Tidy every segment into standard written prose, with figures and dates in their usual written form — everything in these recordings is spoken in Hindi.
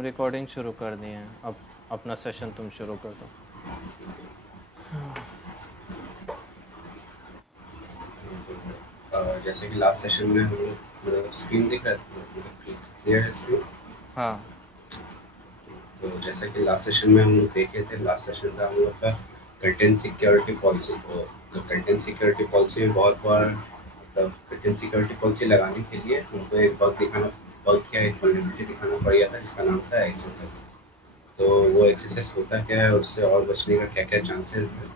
रिकॉर्डिंग शुरू कर दी है। अब अपना सेशन तुम शुरू कर दो। जैसे कि लास्ट सेशन में हम लोग मतलब स्क्रीन दिख रहा था मतलब क्लियर है स्क्रीन। हाँ। तो जैसा कि लास्ट सेशन में हम लोग देखे थे, लास्ट सेशन था हम लोग का कंटेंट सिक्योरिटी पॉलिसी। तो कंटेंट सिक्योरिटी पॉलिसी में बहुत बार मतलब कंटेंट सिक्योरिटी पॉलिसी लगाने के लिए हमको एक बग क्या एक वल्नरेबिलिटी दिखाना पड़ गया था जिसका नाम था एक्सेस। तो वो एक्सेस होता क्या है, उससे और बचने का क्या क्या चांसेस है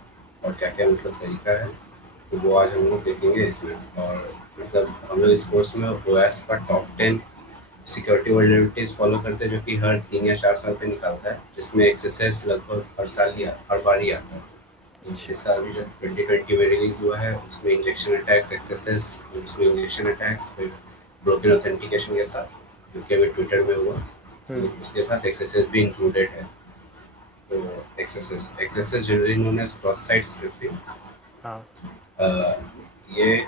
और क्या क्या मतलब तरीका है, तो वो आज हम लोग देखेंगे इसमें। और मतलब हम लोग इस कोर्स में ओएस का टॉप 10 सिक्योरिटी वल्नरेबिलिटीज फॉलो करते हैं, जो कि हर 3 या 4 साल पे निकलता है, जिसमें एक्सेस लगभग हर बार ही आता है। तो अच्छा। इस साल भी जब 2020 में रिलीज हुआ है उसमें इंजेक्शन अटैक्स एक्सेस, उसमें इंजेक्शन अटैक्स फिर ब्रोकन ऑथेंटिकेशन के साथ, जो कि अभी ट्विटर में हुआ, तो हम्म। उसके साथ एक्सेस भी इंक्लूडेड है। तो XSS generally known as cross site scripting. हाँ। ये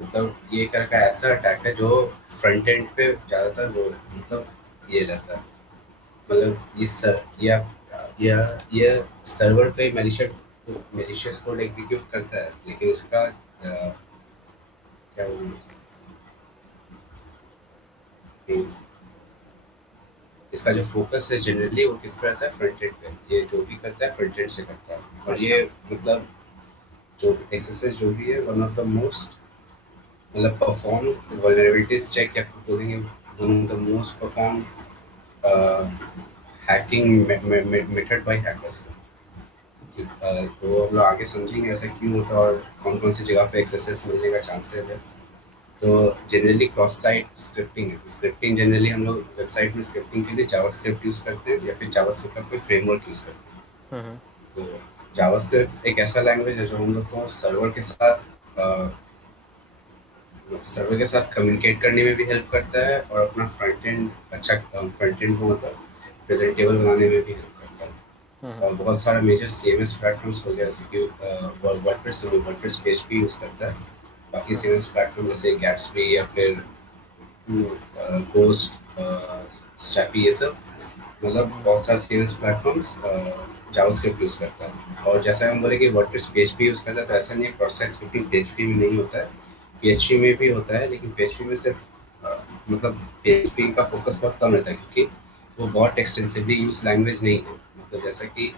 मतलब ये तरह का ऐसा अटैक है जो फ्रंट एंड पे ज़्यादातर वो मतलब ये रहता है, मतलब ये सर्वर पे मेलिशियस कोड एग्जीक्यूट करता है, लेकिन इसका क्या बोलूं, कि इसका जो फोकस है जनरली वो किस पे रहता है, फ्रंट एंड पे। ये जो भी करता है फ्रंट एंड से करता है, और अच्छा। ये मतलब जो एक्सरसाइज जो भी है वन ऑफ द मोस्ट मतलब परफॉर्म वल्नरेबिलिटीज चेक या फिर बोलेंगे one of the most perform hacking method by hackers. तो हम लोग आगे समझेंगे ऐसा क्यों होता है और कौन कौन सी जगह पे एक्सेस मिलने का चांसेस है। तो जनरली क्रॉस साइट स्क्रिप्टिंग है। स्क्रिप्टिंग जनरली हम लोग वेबसाइट में स्क्रिप्टिंग के लिए जावास्क्रिप्ट यूज़ करते हैं या फिर जावास्क्रिप्ट का कोई फ्रेमवर्क यूज़ करते हैं। हम्म। तो जावास्क्रिप्ट एक ऐसा लैंग्वेज है जो हम लोग को सर्वर के साथ कम्युनिकेट करने में भी हेल्प करता है और अपना फ्रंट एंड फ्रंट एंड को मतलब प्रेजेंटेबल बनाने में भी हेल्प करता है। हम्म। और बहुत सारे मेजर सीएमएस प्लेटफॉर्म्स हो गया, जैसे कि वर्डप्रेस पीएचपी यूज़ करता है। बाकी हम्म। सीएमएस प्लेटफॉर्म जैसे गैट्सबी या फिर गोस्ट, स्टैपी, ये सब मतलब हम्म। बहुत सारे सीएमएस प्लेटफॉर्म्स जावास्क्रिप्ट यूज़ करता है। और जैसा हम बोले कि वर्डप्रेस पीएचपी यूज़ करता है, तो ऐसा नहीं है क्रॉस साइट स्क्रिप्टिंग पीएचपी में नहीं होता है। पीएचपी में भी होता है, लेकिन पीएचपी में सिर्फ मतलब पीएचपी का फोकस बहुत कम रहता है, क्योंकि वो बहुत एक्सटेंसिवली यूज लैंग्वेज नहीं है। मतलब जैसा कि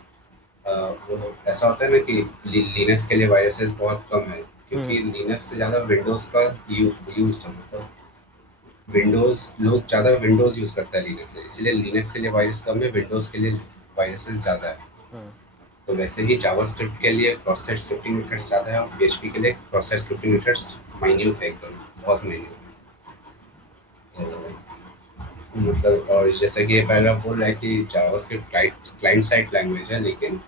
वो ऐसा होता है ना कि लिनक्स के लिए वायरसेस बहुत कम है, क्योंकि हम्म। लिनक्स से ज़्यादा विंडोज़ का यूज है। मतलब विंडोज़ लोग ज़्यादा विंडोज़ यूज़ करता है लिनक्स से, इसलिए लिनक्स के लिए वायरस कम है, विंडोज़ के लिए वायरसेस ज़्यादा है। हम्म। तो वैसे ही जावास्क्रिप्ट के लिए क्रॉस साइट स्क्रिप्टिंग मेथड्स ज़्यादा है और पीएचपी के लिए cross site scripting methods minute है, एकदम बहुत माइन्यूट। तो मतलब और जैसा कि ये पहला बोल रहा है कि जावास्क्रिप्ट क्लाइंट साइड लैंग्वेज है, लेकिन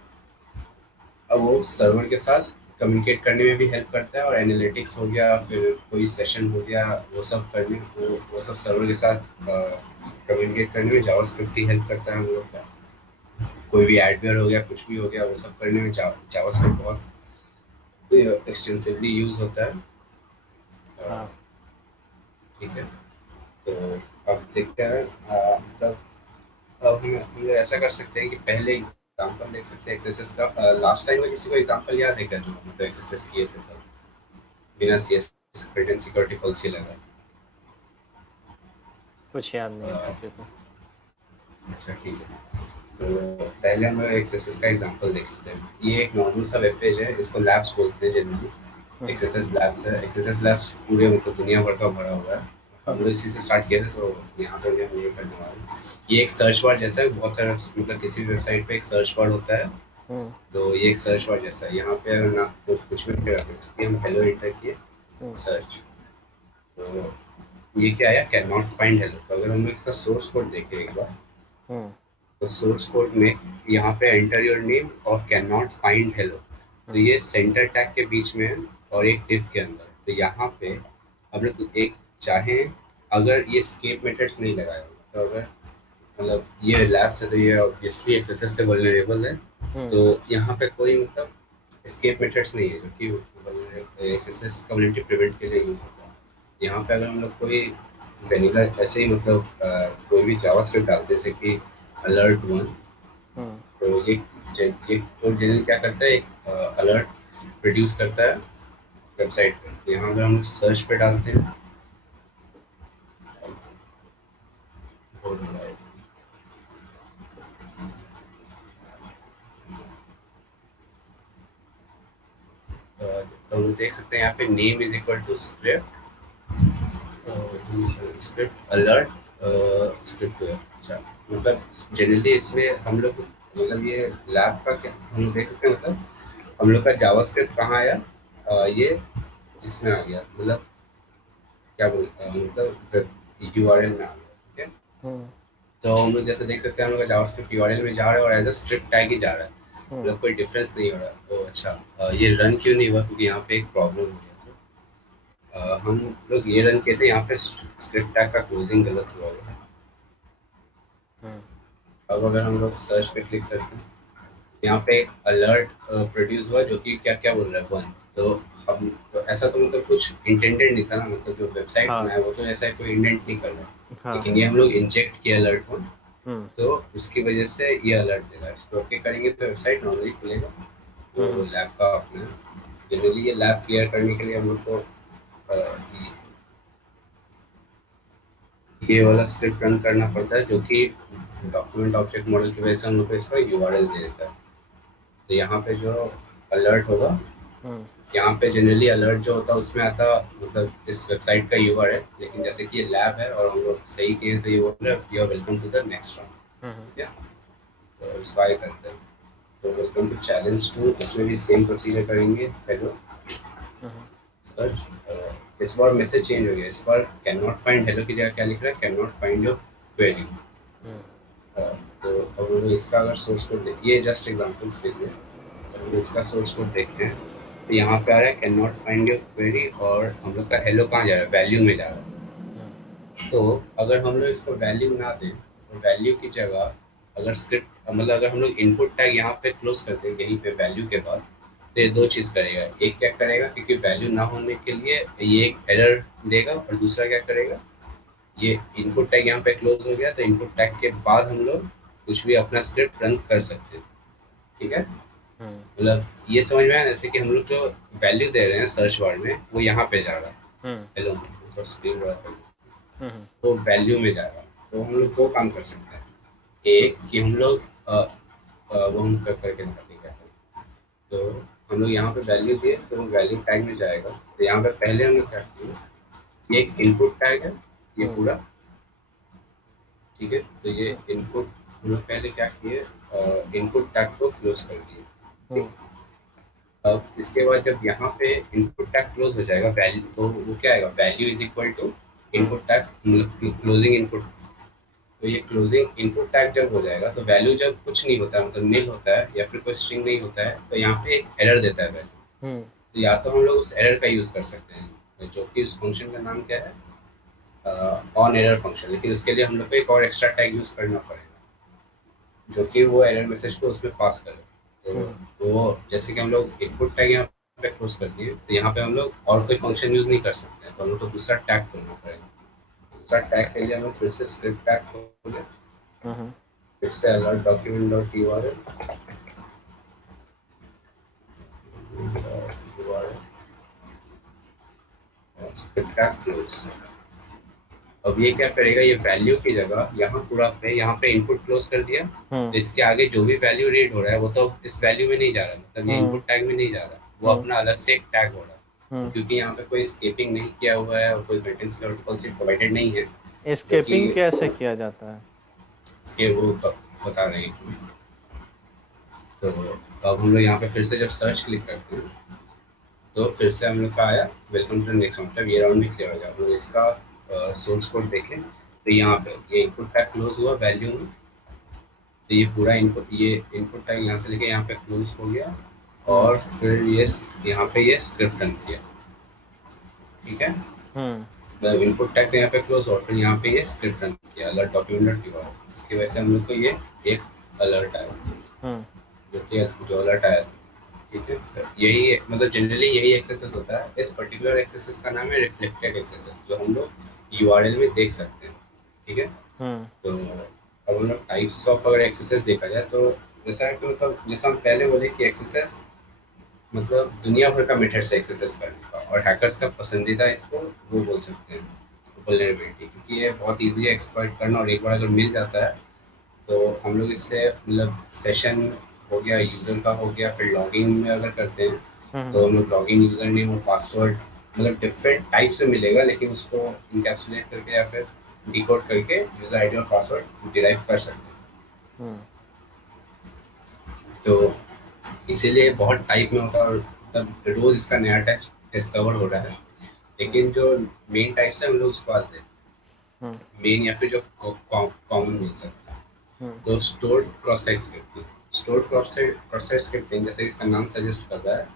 अब वो सर्वर के साथ कम्युनिकेट करने में भी हेल्प करता है, और एनालिटिक्स हो गया फिर कोई सेशन हो गया, वो सब सर्वर के साथ कम्युनिकेट करने में जावास्क्रिप्ट ही हेल्प करता है हम लोग का। कोई भी एडवेयर हो गया, कुछ भी हो गया, वो सब करने में जावास्क्रिप्ट बहुत एक्सटेंसिवली यूज होता है। अ, हाँ। ठीक है। तो अब देखते हैं, मतलब अब हम लोग ऐसा कर सकते हैं कि पहले एग्जांपल देख सकते हैं एक्सएसएस का। लास्ट टाइम में किसी को एग्जांपल याद है क्या, जो मतलब एक्सएसएस किए थे तब बिना सीएस कंटेंट सिक्योरिटी पॉलिसी लगा। कुछ याद नहीं है अ, किसी को। अच्छा ठीक है। तो पहले हम लोग एक्सएसएस का एग्जांपल देख लेते हैं। ये एक नॉर्मल सा वेब पेज है, इसको लैब्स बोलते हैं जनरली। हम्म। एक्सएसएस लैब्स है। एक्सएसएस लैब्स पूरे मतलब दुनिया भर का भरा हुआ है। हम लोग हम्म। इसी से स्टार्ट किए थे, तो यहाँ पर भी हम ये करने वाले हैं। ये एक सर्च बार जैसा है, बहुत सारा मतलब किसी भी वेबसाइट पे एक सर्च बार होता है। हम्म। तो ये एक सर्च बार जैसा है, यहाँ पे अगर ना कुछ भी कर सकते हम हेलो इंटर किए हम्म। सर्च, तो ये क्या आया, कैन नॉट फाइंड हेलो। तो अगर हम लोग इसका सोर्स कोड देखें एक बार, हम्म। तो सोर्स कोड में यहाँ पे एंटर योर नेम और कैन नॉट फाइंड हेलो, तो हम्म। ये सेंटर टैग के बीच में है और एक डिफ के अंदर। तो यहाँ पे हम लोग एक चाहें, अगर ये स्केप मेथड्स नहीं लगाए, तो अगर मतलब ये लैब्स है तो ये ऑब्वियसली एक्सेस से वल्नरेबल है। तो हम्म। यहाँ पे कोई मतलब एस्केप मेथड्स नहीं है जो कि एक्सेस कम्युनिटी प्रिवेंट के लिए यूज होता है। यहाँ पे अगर हम लोग कोई वेनिला ऐसे ही मतलब कोई भी जावास्क्रिप्ट डालते हैं, जैसे कि अलर्ट वन। हम्म। तो ये कोड जनरली क्या करता है, एक अलर्ट प्रोड्यूस करता है वेबसाइट पे। तो यहाँ अगर हम सर्च पे डालते हैं तो हम देख सकते हैं यहाँ पे name is equal to script, script alert script web. अच्छा, मतलब जनरली इसमें हम लोग, मतलब ये लैब का क्या हम लोग देख सकते हैं, मतलब हम लोग का जावास्क्रिप्ट कहाँ आया, ये इसमें आ गया, मतलब क्या मतलब यूआरएल में आ गया। ठीक है, हम्म। तो हम लोग जैसे देख सकते हैं हम लोग का जावास्क्रिप्ट यूआरएल में जा रहा है और एज अ स्क्रिप्ट टैग ही जा रहा है, हम्म। मतलब कोई डिफरेंस नहीं हो रहा। तो अच्छा, ये रन क्यों नहीं हुआ, क्योंकि यहाँ पे एक प्रॉब्लम हो गया। हम लोग ये रन किए थे, यहाँ पे स्क्रिप्ट टैग का क्लोजिंग गलत हुआ है। हम्म। अब अगर हम लोग सर्च पे क्लिक करते हैं, यहाँ पे एक अलर्ट प्रोड्यूस हुआ जो कि क्या क्या बोल रहा है, वन। तो हम तो ऐसा तो मतलब कुछ इंटेंडेड नहीं था ना, मतलब जो वेबसाइट हाँ। बनाया वो तो ऐसा कोई इंटेंट नहीं कर रहा है। हाँ। लेकिन ये हम लोग इंजेक्ट किया अलर्ट को, हम्म। तो उसकी वजह से ये अलर्ट दे रहा है। इसको ओके करेंगे तो वेबसाइट नॉर्मली खुलेगा। वो हम्म। लैब का अपना जनरली ये लैब क्लियर करने के लिए हम लोग को ये वाला स्क्रिप्ट रन करना पड़ता है, जो कि डॉक्यूमेंट ऑब्जेक्ट मॉडल की वजह से हम लोग को इसका यूआरएल दे देता है। तो यहाँ पे जो अलर्ट होगा, हम्म। यहाँ पे जनरली अलर्ट जो होता है उसमें आता मतलब इस वेबसाइट का यूआरएल, लेकिन जैसे कि ये लैब है और हम लोग सही किए तो ये बोल रहे हैं you are welcome to the next round. Hmm. ठीक है, तो इसको आगे करते हैं। तो वेलकम टू चैलेंज टू, इसमें भी सेम प्रोसीजर करेंगे। Hello hmm. सर, इस बार मैसेज चेंज हो गया, इस बार कैन नॉट फाइंड हेलो की जगह क्या लिख रहा है, can not find your query. Hmm. तो अब हम लोग इसका अगर सोर्स कोड ये जस्ट एग्जांपल्स के लिए, अगर हम इसका सोर्स कोड देखते हैं तो यहाँ पे आ रहा है can not find your query, और हम लोग का हेलो कहाँ जा रहा है, वैल्यू में जा रहा है। हम्म। तो अगर हम लोग इसको वैल्यू ना दें, तो वैल्यू की जगह अगर स्क्रिप्ट मतलब अगर हम लोग इनपुट टैग यहाँ पे क्लोज कर दें यहीं पे वैल्यू के बाद, तो ये दो चीज़ करेगा। एक क्या करेगा, क्योंकि वैल्यू ना होने के लिए ये एक एरर देगा, और दूसरा क्या करेगा, ये इनपुट टैग यहाँ पे क्लोज हो गया तो इनपुट टैग के बाद हम लोग कुछ भी अपना स्क्रिप्ट रन कर सकते हैं। ठीक है, हम्म। मतलब ये समझ में आया, जैसे कि हम लोग जो वैल्यू दे रहे हैं सर्च बार में वो यहाँ पे जा रहा है। हम्म। हेलो, तो स्क्रीन बड़ा कर, हम्म। तो वैल्यू में जा रहा है। तो हम लोग दो काम कर सकते हैं, एक कि हम लोग वो हम करके दिखाते हैं क्या है। तो हम लोग यहाँ पे वैल्यू दिए तो वो वैल्यू टैग में जाएगा। तो यहाँ पे पहले हम लोग क्या किए, ये एक इनपुट टैग है ये हम्म। पूरा। ठीक है, तो ये इनपुट हम लोग पहले क्या किए, इनपुट टैग को क्लोज कर दिए। ठीक, हम्म। अब इसके बाद जब यहाँ पे इनपुट टैग क्लोज हो जाएगा वैल्यू, तो वो क्या आएगा, value is equal to hmm. Input tag मतलब क्लोजिंग इनपुट। तो ये क्लोजिंग इनपुट टैग जब हो जाएगा तो वैल्यू जब कुछ नहीं होता है, मतलब नील होता है या फिर कोई स्ट्रिंग नहीं होता है, तो यहाँ पे एक एरर देता है वैल्यू। हम्म। तो या तो हम लोग उस एरर का यूज़ कर सकते हैं, जो कि उस फंक्शन का नाम क्या है, ऑन एरर फंक्शन। लेकिन उसके लिए हम लोग को एक और एक्स्ट्रा टैग यूज़ करना पड़ेगा, जो कि वो एरर मैसेज को उसमें पास करे। हम्म। तो वो जैसे कि हम लोग इनपुट टैग यहाँ पे क्लोज कर दिए, तो यहाँ पे हम लोग और कोई फंक्शन यूज़ नहीं कर सकते हैं, तो हम लोग को दूसरा टैग खोलना पड़ेगा। दूसरा टैग के लिए हम लोग फिर से स्क्रिप्ट टैग खोलें, हम्म। फिर से alert document dot URL, script tag close. अब ये क्या करेगा, ये वैल्यू की जगह यहाँ पे इनपुट क्लोज कर दिया। तो हम्म। इसके आगे जो भी वैल्यू रीड हो रहा है वो तो इस वैल्यू में नहीं जा रहा, मतलब ये हम्म। इनपुट टैग में नहीं जा रहा, वो हम्म। अपना अलग से एक टैग हो रहा है। हम्म। क्योंकि यहाँ पे कोई स्केपिंग नहीं किया हुआ है और कोई कंटेंट सिक्योरिटी पॉलिसी प्रोवाइडेड नहीं है, जो कि एस्केपिंग कैसे किया जाता है? इसके वो बता रहे हैं। तो अब हम लोग यहाँ पे फिर से जब सर्च क्लिक करते हैं तो फिर से हम लोग का आया वेलकम टू नेक्स्ट, मतलब ये राउंड भी क्लियर हो गया। हम लोग इसका सोर्स कोड देखें तो यहाँ पे ये इनपुट टैग क्लोज हुआ वैल्यू में, तो ये पूरा इनपुट टैग यहाँ से लेके यहाँ पे क्लोज हो गया, हम्म। और फिर ये यहाँ पे ये स्क्रिप्ट रन किया। ठीक है, हम्म। मतलब इनपुट टैग तो यहाँ पे क्लोज और फिर यहाँ पे ये स्क्रिप्ट रन किया अलर्ट डॉक्यूमेंट की बात। इसकी वजह से हम लोग को ये एक अलर्ट आया, हम्म। जो अलर्ट आया। ठीक है, तो यही मतलब जनरली यही एक्सेसेस होता है। इस पर्टिकुलर एक्सेसेस का नाम है रिफ्लेक्टेड एक्सेसेस, जो हम लोग यूआरएल में देख सकते हैं। ठीक है, हम्म। तो अब हम लोग टाइप्स ऑफ अगर एक्सेसेस देखा जाए तो जैसा है कि मतलब जैसा हम पहले बोले कि एक्सेसेस मतलब दुनिया भर का मेथड से एक्सेस करने का, और हैकर्स का पसंदीदा इसको वो बोल सकते हैं वल्नरेबिलिटी, क्योंकि ये बहुत ईजी है एक्सप्लॉइट करना, और एक बार अगर मिल जाता है तो हम लोग इससे मतलब सेशन हो गया, यूज़र का हो गया, फिर लॉगिन में अगर करते हैं हम्म तो हम लोग लॉगिन यूज़र नेम और पासवर्ड मतलब डिफरेंट टाइप से मिलेगा, लेकिन उसको इंकैप्सुलेट करके या फिर डिकोड करके यूज़र आईडी और पासवर्ड डिराइव कर सकते हैं। हम्म तो इसीलिए बहुत टाइप में होता है, और तब रोज़ इसका नया टाइप डिस्कवर हो रहा है, लेकिन जो मेन टाइप्स है हम लोग उसको आज देखते हम्म हैं, मेन या फिर जो कॉमन बोल सकते हैं। हम्म तो stored cross site scripting, stored cross site scripting जैसे इसका नाम सजेस्ट कर रहा है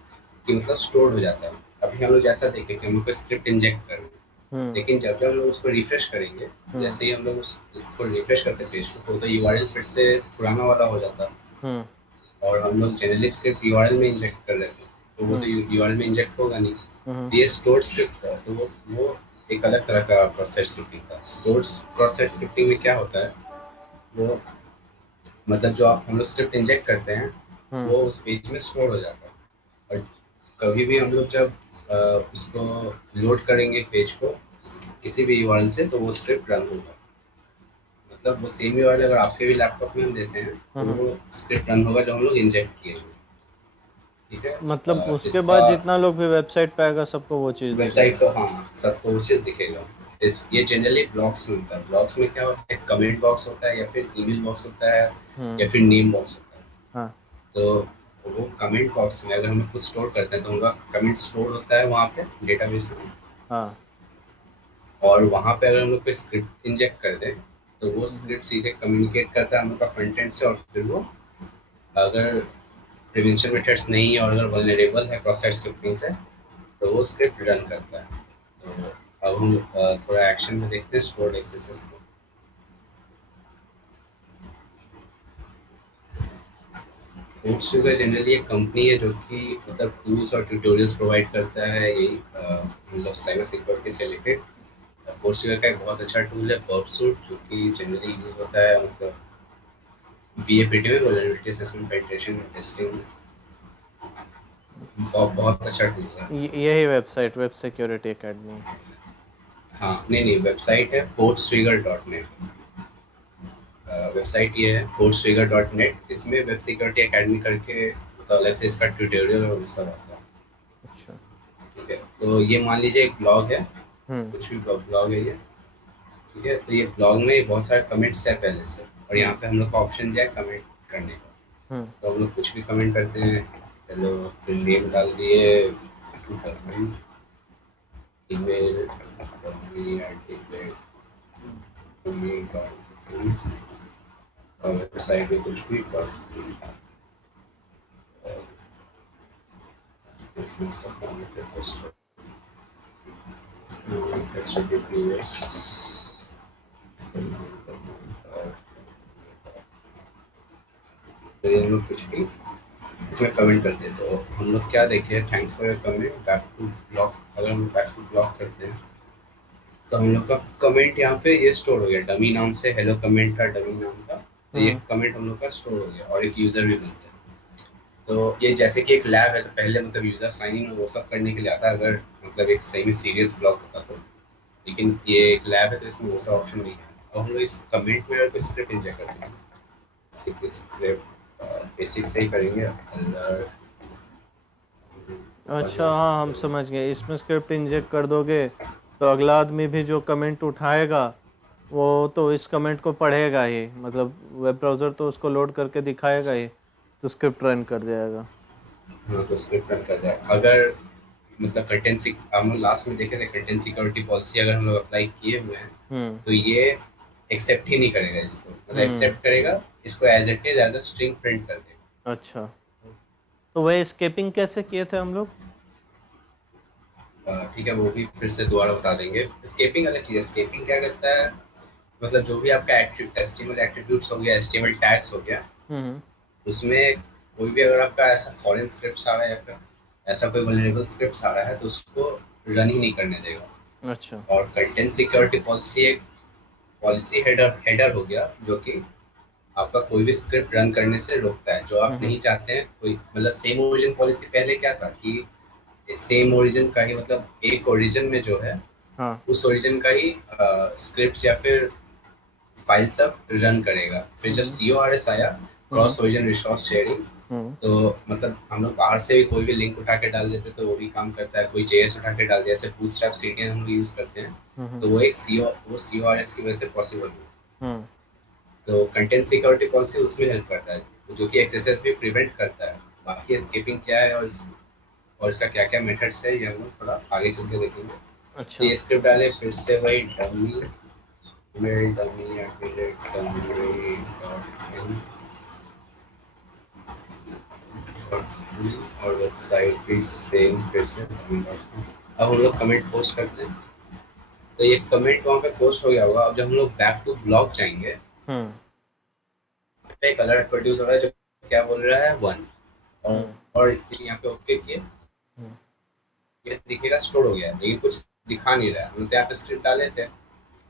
कि मतलब स्टोर्ड हो जाता है। अभी हम लोग जैसा देखें कि हम लोग को स्क्रिप्ट इंजेक्ट कर रहे हैं, हम्म लेकिन जब जब हम लोग उसको रिफ्रेश करेंगे, हम्म जैसे ही हम लोग उसको रिफ्रेश करते पेज को, तो यूआरएल फिर से पुराना वाला हो जाता है, हम्म और हम लोग जनरली स्क्रिप्ट यूआरएल में इंजेक्ट कर रहे थे, तो वो तो हम्म यूआरएल में इंजेक्ट होगा नहीं। हम्म तो ये स्टोर्ड स्क्रिप्ट था, तो वो एक अलग तरह का प्रोसेस स्क्रिप्टिंग था। स्टोर्ड प्रोसेस स्क्रिप्टिंग में क्या होता है, वो मतलब जो आप हम लोग स्क्रिप्ट इंजेक्ट करते हैं हम्म वो उस पेज में स्टोर हो जाता है, और कभी भी हम लोग जब उसको लोड करेंगे पेज को किसी भी यूआरएल से, तो वो स्क्रिप्ट रन होगा। मतलब वो सेम यूआरएल अगर आपके भी लैपटॉप में हम देते हैं तो हम्म। वो स्क्रिप्ट रन होगा जो हम लोग इंजेक्ट किए हैं। ठीक है। मतलब उसके इसका बाद जितना लोग भी वेबसाइट पे आएगा सबको वो चीज़ वेबसाइट दिखेगा। का, हाँ, सबको वो चीज़ दिखेगा। ये जनरली ब्लॉग्स में होता है। ब्लॉग्स में क्या होता है, कमेंट बॉक्स होता है या फिर ईमेल बॉक्स होता है हम्म। या फिर नेम बॉक्स होता है। हाँ तो वो कमेंट बॉक्स में अगर हम कुछ स्टोर करते हैं तो उनका कमेंट स्टोर होता है वहाँ पे डेटाबेस में, हाँ। और वहाँ पे अगर हम लोग कोई स्क्रिप्ट इंजेक्ट कर दें तो वो हम्म स्क्रिप्ट सीधे कम्युनिकेट करता है हम लोग का फ्रंट एंड से, और फिर वो अगर प्रिवेंशन मेथड्स नहीं है और अगर वल्नरेबल है क्रॉस साइट स्क्रिप्टिंग से, तो वो स्क्रिप्ट रन करता है। तो अब हम थोड़ा एक्शन में देखते हैं स्टोर्ड एक्सेसेस को। कोड्सुगर जनरली एक कंपनी है जो कि मतलब टूल्स और ट्यूटोरियल्स प्रोवाइड करता है, यही मतलब साइबर सिक्योरिटी से रिलेटेड। कोर्सुगर का एक बहुत अच्छा टूल है बर्बसूट, जो कि जनरली यूज होता है मतलब वीएपीटी में, वल्नरेबिलिटी असेसमेंट पेनिट्रेशन टेस्टिंग में। अच्छा। बहुत अच्छा टूल है। यही वेबसाइट वेब सिक्योरिटी एकेडमी। हाँ, नहीं नहीं, वेबसाइट है कोड्सफिगर.net। वेबसाइट ये है कोड्सफिगर.net। इसमें वेब सिक्योरिटी एकेडमी करके मतलब अलग से इसका ट्यूटोरियल और वो सब आता है। अच्छा। ठीक है, तो ये मान लीजिए एक ब्लॉग है, हम्म कुछ भी ब्लॉग है ये। ठीक है, तो ये ब्लॉग में बहुत सारे कमेंट्स है पहले से, और यहाँ हम्म पे हम लोग का ऑप्शन दिया है कमेंट करने का। हम्म तो हम लोग कुछ भी कमेंट करते हैं, हेलो, फिर नेम डाल दिए, ईमेल, और वेबसाइट में कुछ भी तो ये हम लोग कुछ भी इसमें कमेंट करते हैं। तो हम लोग क्या देखे, thanks for your comment, back to block. अगर हम बैक टू ब्लॉक करते हैं तो हम लोग का कमेंट यहाँ पे ये स्टोर हो गया, डमी नाम से हेलो कमेंट था, डमी नाम का। तो ये हम्म कमेंट हम लोग का स्टोर हो गया, और एक यूज़र भी बन गया। तो ये जैसे कि एक लैब है, तो पहले मतलब यूज़र साइन इन वो सब करने के लिए आता है, अगर मतलब एक सही में सीरियस ब्लॉक होता तो। लेकिन ये एक लैब है तो इसमें वो सब ऑप्शन नहीं है। अब हम लोग इस कमेंट में अगर स्क्रिप्ट इंजेक्ट करते हैं, स्क्रिप्ट बेसिक से ही करेंगे, अलर्ट। अच्छा हाँ हम समझ गए, इसमें स्क्रिप्ट इंजेक्ट कर दोगे तो अगला आदमी भी जो कमेंट उठाएगा वो तो इस कमेंट को पढ़ेगा ही, मतलब वेब ब्राउज़र तो उसको लोड करके दिखाएगा ही, तो स्क्रिप्ट रन कर जाएगा। हाँ, तो स्क्रिप्ट रन कर जाए। अगर मतलब कंटेंट हम लोग लास्ट में देखे थे, कंटेंट सिक्योरिटी पॉलिसी अगर हम लोग अप्लाई किए हुए हैं हम्म तो ये एक्सेप्ट ही नहीं करेगा इसको, मतलब हम्म एक्सेप्ट करेगा इसको as it is as a string print कर देगा। अच्छा। तो वह स्केपिंग कैसे किए थे हम लोग? ठीक है, वो भी फिर से दोबारा बता देंगे। स्केपिंग अलग चीज़ है। स्केपिंग क्या करता है, मतलब जो भी आपका एचटीएमएल एट्रीब्यूट्स हो गया, एचटीएमएल टैग्स हो गया, हम्म उसमें कोई भी अगर आपका ऐसा फॉरेन स्क्रिप्ट आ रहा है या फिर ऐसा कोई वल्नरेबल स्क्रिप्ट आ रहा है तो उसको रन ही नहीं करने देगा। अच्छा। और कंटेंट सिक्योरिटी पॉलिसी एक पॉलिसी हेडर हेडर हो गया, जो कि आपका कोई भी स्क्रिप्ट रन करने से रोकता है, जो आप नहीं चाहते हैं। कोई मतलब सेम ओरिजिन पॉलिसी पहले क्या था कि सेम ओरिजिन का ही मतलब एक ओरिजिन में जो है हाँ। उस ओरिजिन का ही स्क्रिप्ट या फिर फाइल सब रन करेगा। फिर जब CORS आया, क्रॉस ओरिजिन रिसोर्स शेयरिंग, तो मतलब हम लोग बाहर से भी कोई भी लिंक उठा के डाल देते तो वो भी काम करता है। कोई JS उठा के डाल दिया, जैसे बूटस्ट्रैप CDN हम लोग यूज़ करते हैं, तो वो एक CORS की वजह से पॉसिबल हुआ। तो कंटेंट सिक्योरिटी पॉलिसी उसमें हेल्प करता है, जो कि एक्सेस भी प्रिवेंट करता है। बाकी स्किपिंग क्या है और इसका क्या क्या मेथड्स है, ये हम लोग थोड़ा आगे चल के देखेंगे। तो अच्छा। ये स्क्रिप्ट डाले फिर से वही डमी मेल डमी डमी और वेबसाइट भी सेम फिर से dummy.com। अब हम लोग कमेंट पोस्ट करते हैं, तो ये कमेंट वहाँ पे पोस्ट हो गया होगा। अब जब हम लोग बैक टू ब्लॉग जाएंगे, हम्म। एक अलर्ट प्रोड्यूस हो रहा है जो क्या बोल रहा है 1, और यहाँ पे ओके किए, ये दिखेगा स्टोर हो गया है, लेकिन कुछ दिखा नहीं रहा है। हम तो यहाँ पे स्क्रिप्ट डाले थे,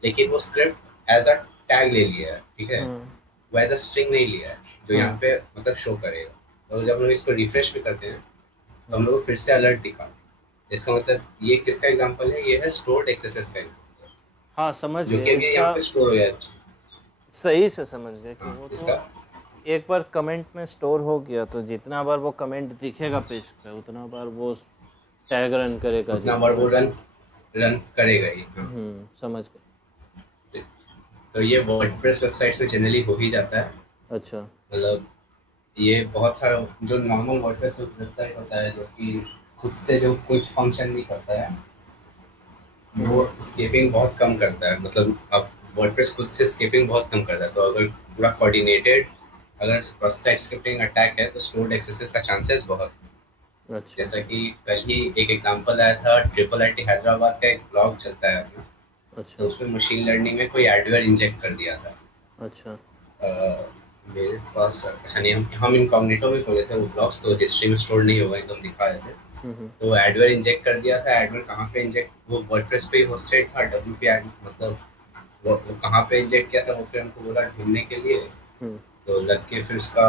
लेकिन वो स्क्रिप्ट एज अ टैग ले लिया है, ठीक है, वो एज अ स्ट्रिंग नहीं लिया है जो यहाँ पे मतलब शो करेगा। तो जब हम लोग इसको रिफ्रेश भी करते हैं तो हम लोग को फिर से अलर्ट दिखा। इसका मतलब ये किसका एग्जांपल है, ये है स्टोर्ड एक्सेसेस का एग्जांपल, हाँ, समझ जो गए कि अभी यहाँ इसका। पे स्टोर हो गया है। सही से समझ गए कि हाँ वो तो इसका एक बार कमेंट में स्टोर हो गया तो जितना बार वो कमेंट दिखेगा पेज पे उतना बार वो टैग रन करेगा उतना जितना बार वो बार। रन रन करेगा ही। हाँ। समझ गए। तो ये वर्डप्रेस वेबसाइट्स में जनरली हो ही जाता है। अच्छा। मतलब ये बहुत सारा जो नॉर्मल वर्डप्रेस वेबसाइट होता है, जो कि खुद से जो कुछ फंक्शन नहीं करता है, वो स्केपिंग बहुत कम करता है। मतलब अब वर्डप्रेस खुद से स्केपिंग बहुत कम करता है, तो अगर पूरा कोऑर्डिनेटेड अगर क्रॉस साइट स्क्रिप्टिंग अटैक है तो स्टोर्ड एक्सेसेस का चांसेस बहुत। अच्छा। जैसा कि कल ही एक एग्जांपल आया था, IIIT हैदराबाद का एक ब्लॉग चलता है अपना, तो अच्छा। उसमें मशीन लर्निंग में कोई एडवेयर इंजेक्ट कर दिया था। अच्छा। अ, मेरे पास अच्छा नहीं, हम इनकॉग्निटो में खोले थे वो ब्लॉग्स, तो हिस्ट्री में स्टोर नहीं होगा, एकदम दिखा रहे थे। तो एडवेयर इंजेक्ट कर दिया था। एडवेयर कहाँ पे इंजेक्ट, वो वर्डप्रेस पे ही होस्टेड था, WP एड मतलब वो कहाँ पे इंजेक्ट किया था, वो फिर हमको बोला ढूंढने के लिए। तो लग के फिर उसका